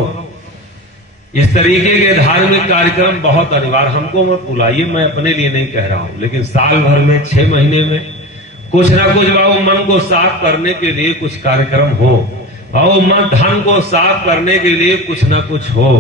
इस तरीके के धार्मिक कार्यक्रम बहुत अनिवार्य। हमको मत बुलाइए, मैं अपने लिए नहीं कह रहा हूं, लेकिन साल भर में 6 महीने में कुछ ना कुछ बाबू मन को साफ करने के लिए कुछ कार्यक्रम हो, और मन धन को साफ करने के लिए कुछ ना कुछ हो,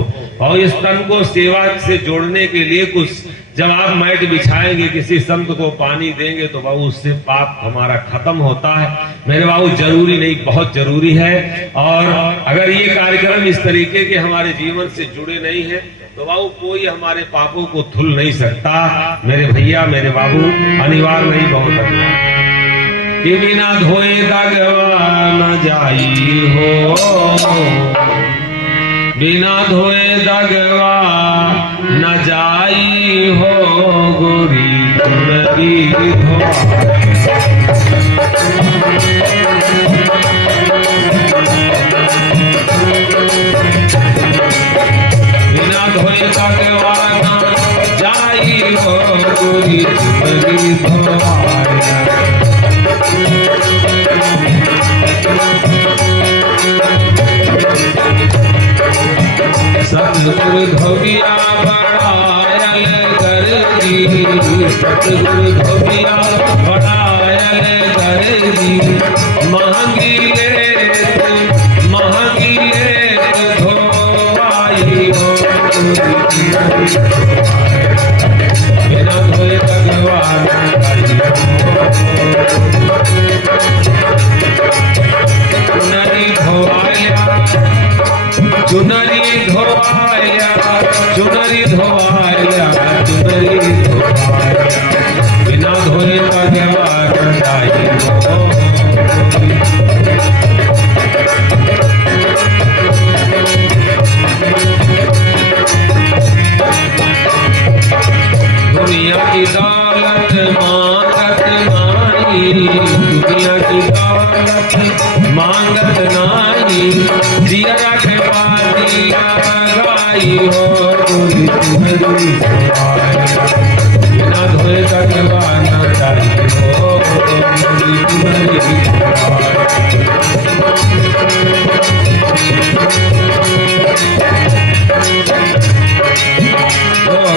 और इस तन को सेवा से जोड़ने के लिए कुछ। जब आप मैट बिछाएंगे, किसी संत को पानी देंगे, तो बाबू उससे पाप हमारा खत्म होता है। मेरे बाबू जरूरी नहीं, बहुत जरूरी है। और अगर ये कार्यक्रम इस तरीके के हमारे जीवन से जुड़े नहीं है तो बाबू कोई हमारे पापों को धुल नहीं सकता। मेरे भैया, मेरे बाबू, अनिवार्य नहीं, बहुत अनिवार्य। कि बिना धोए दागवा न जाई हो, बिना धोए दागवा न जाई हो, गोरी चुनरी धोआ। बिना धोए दागवा न जाई हो, गोरी चुनरी धोआ। सतगुरु धोबिया बढ़ायल कर दी, सतगुरु धोबिया बढ़ायल कर दी। महंगी लेत धोवाई हो, बिना धोए भगवान चुनरी धोवाया, चुनरी धोवाया, चुनरी धोवाया, चुनरी धोवाया। बिना धोए भगवान जाई हो। दुनिया की दौलत मांगत नाई, दुनिया की दौलत मांगत नाई। जिया के पानी गाई हो, गोरी चुनरी धोवाया। बिना धोए भगवान जाई हो, गोरी चुनरी धोवाया।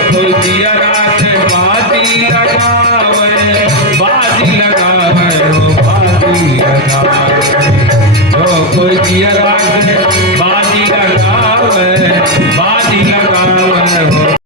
कोई दिया बारात बाजी लगावे, बाजी लगा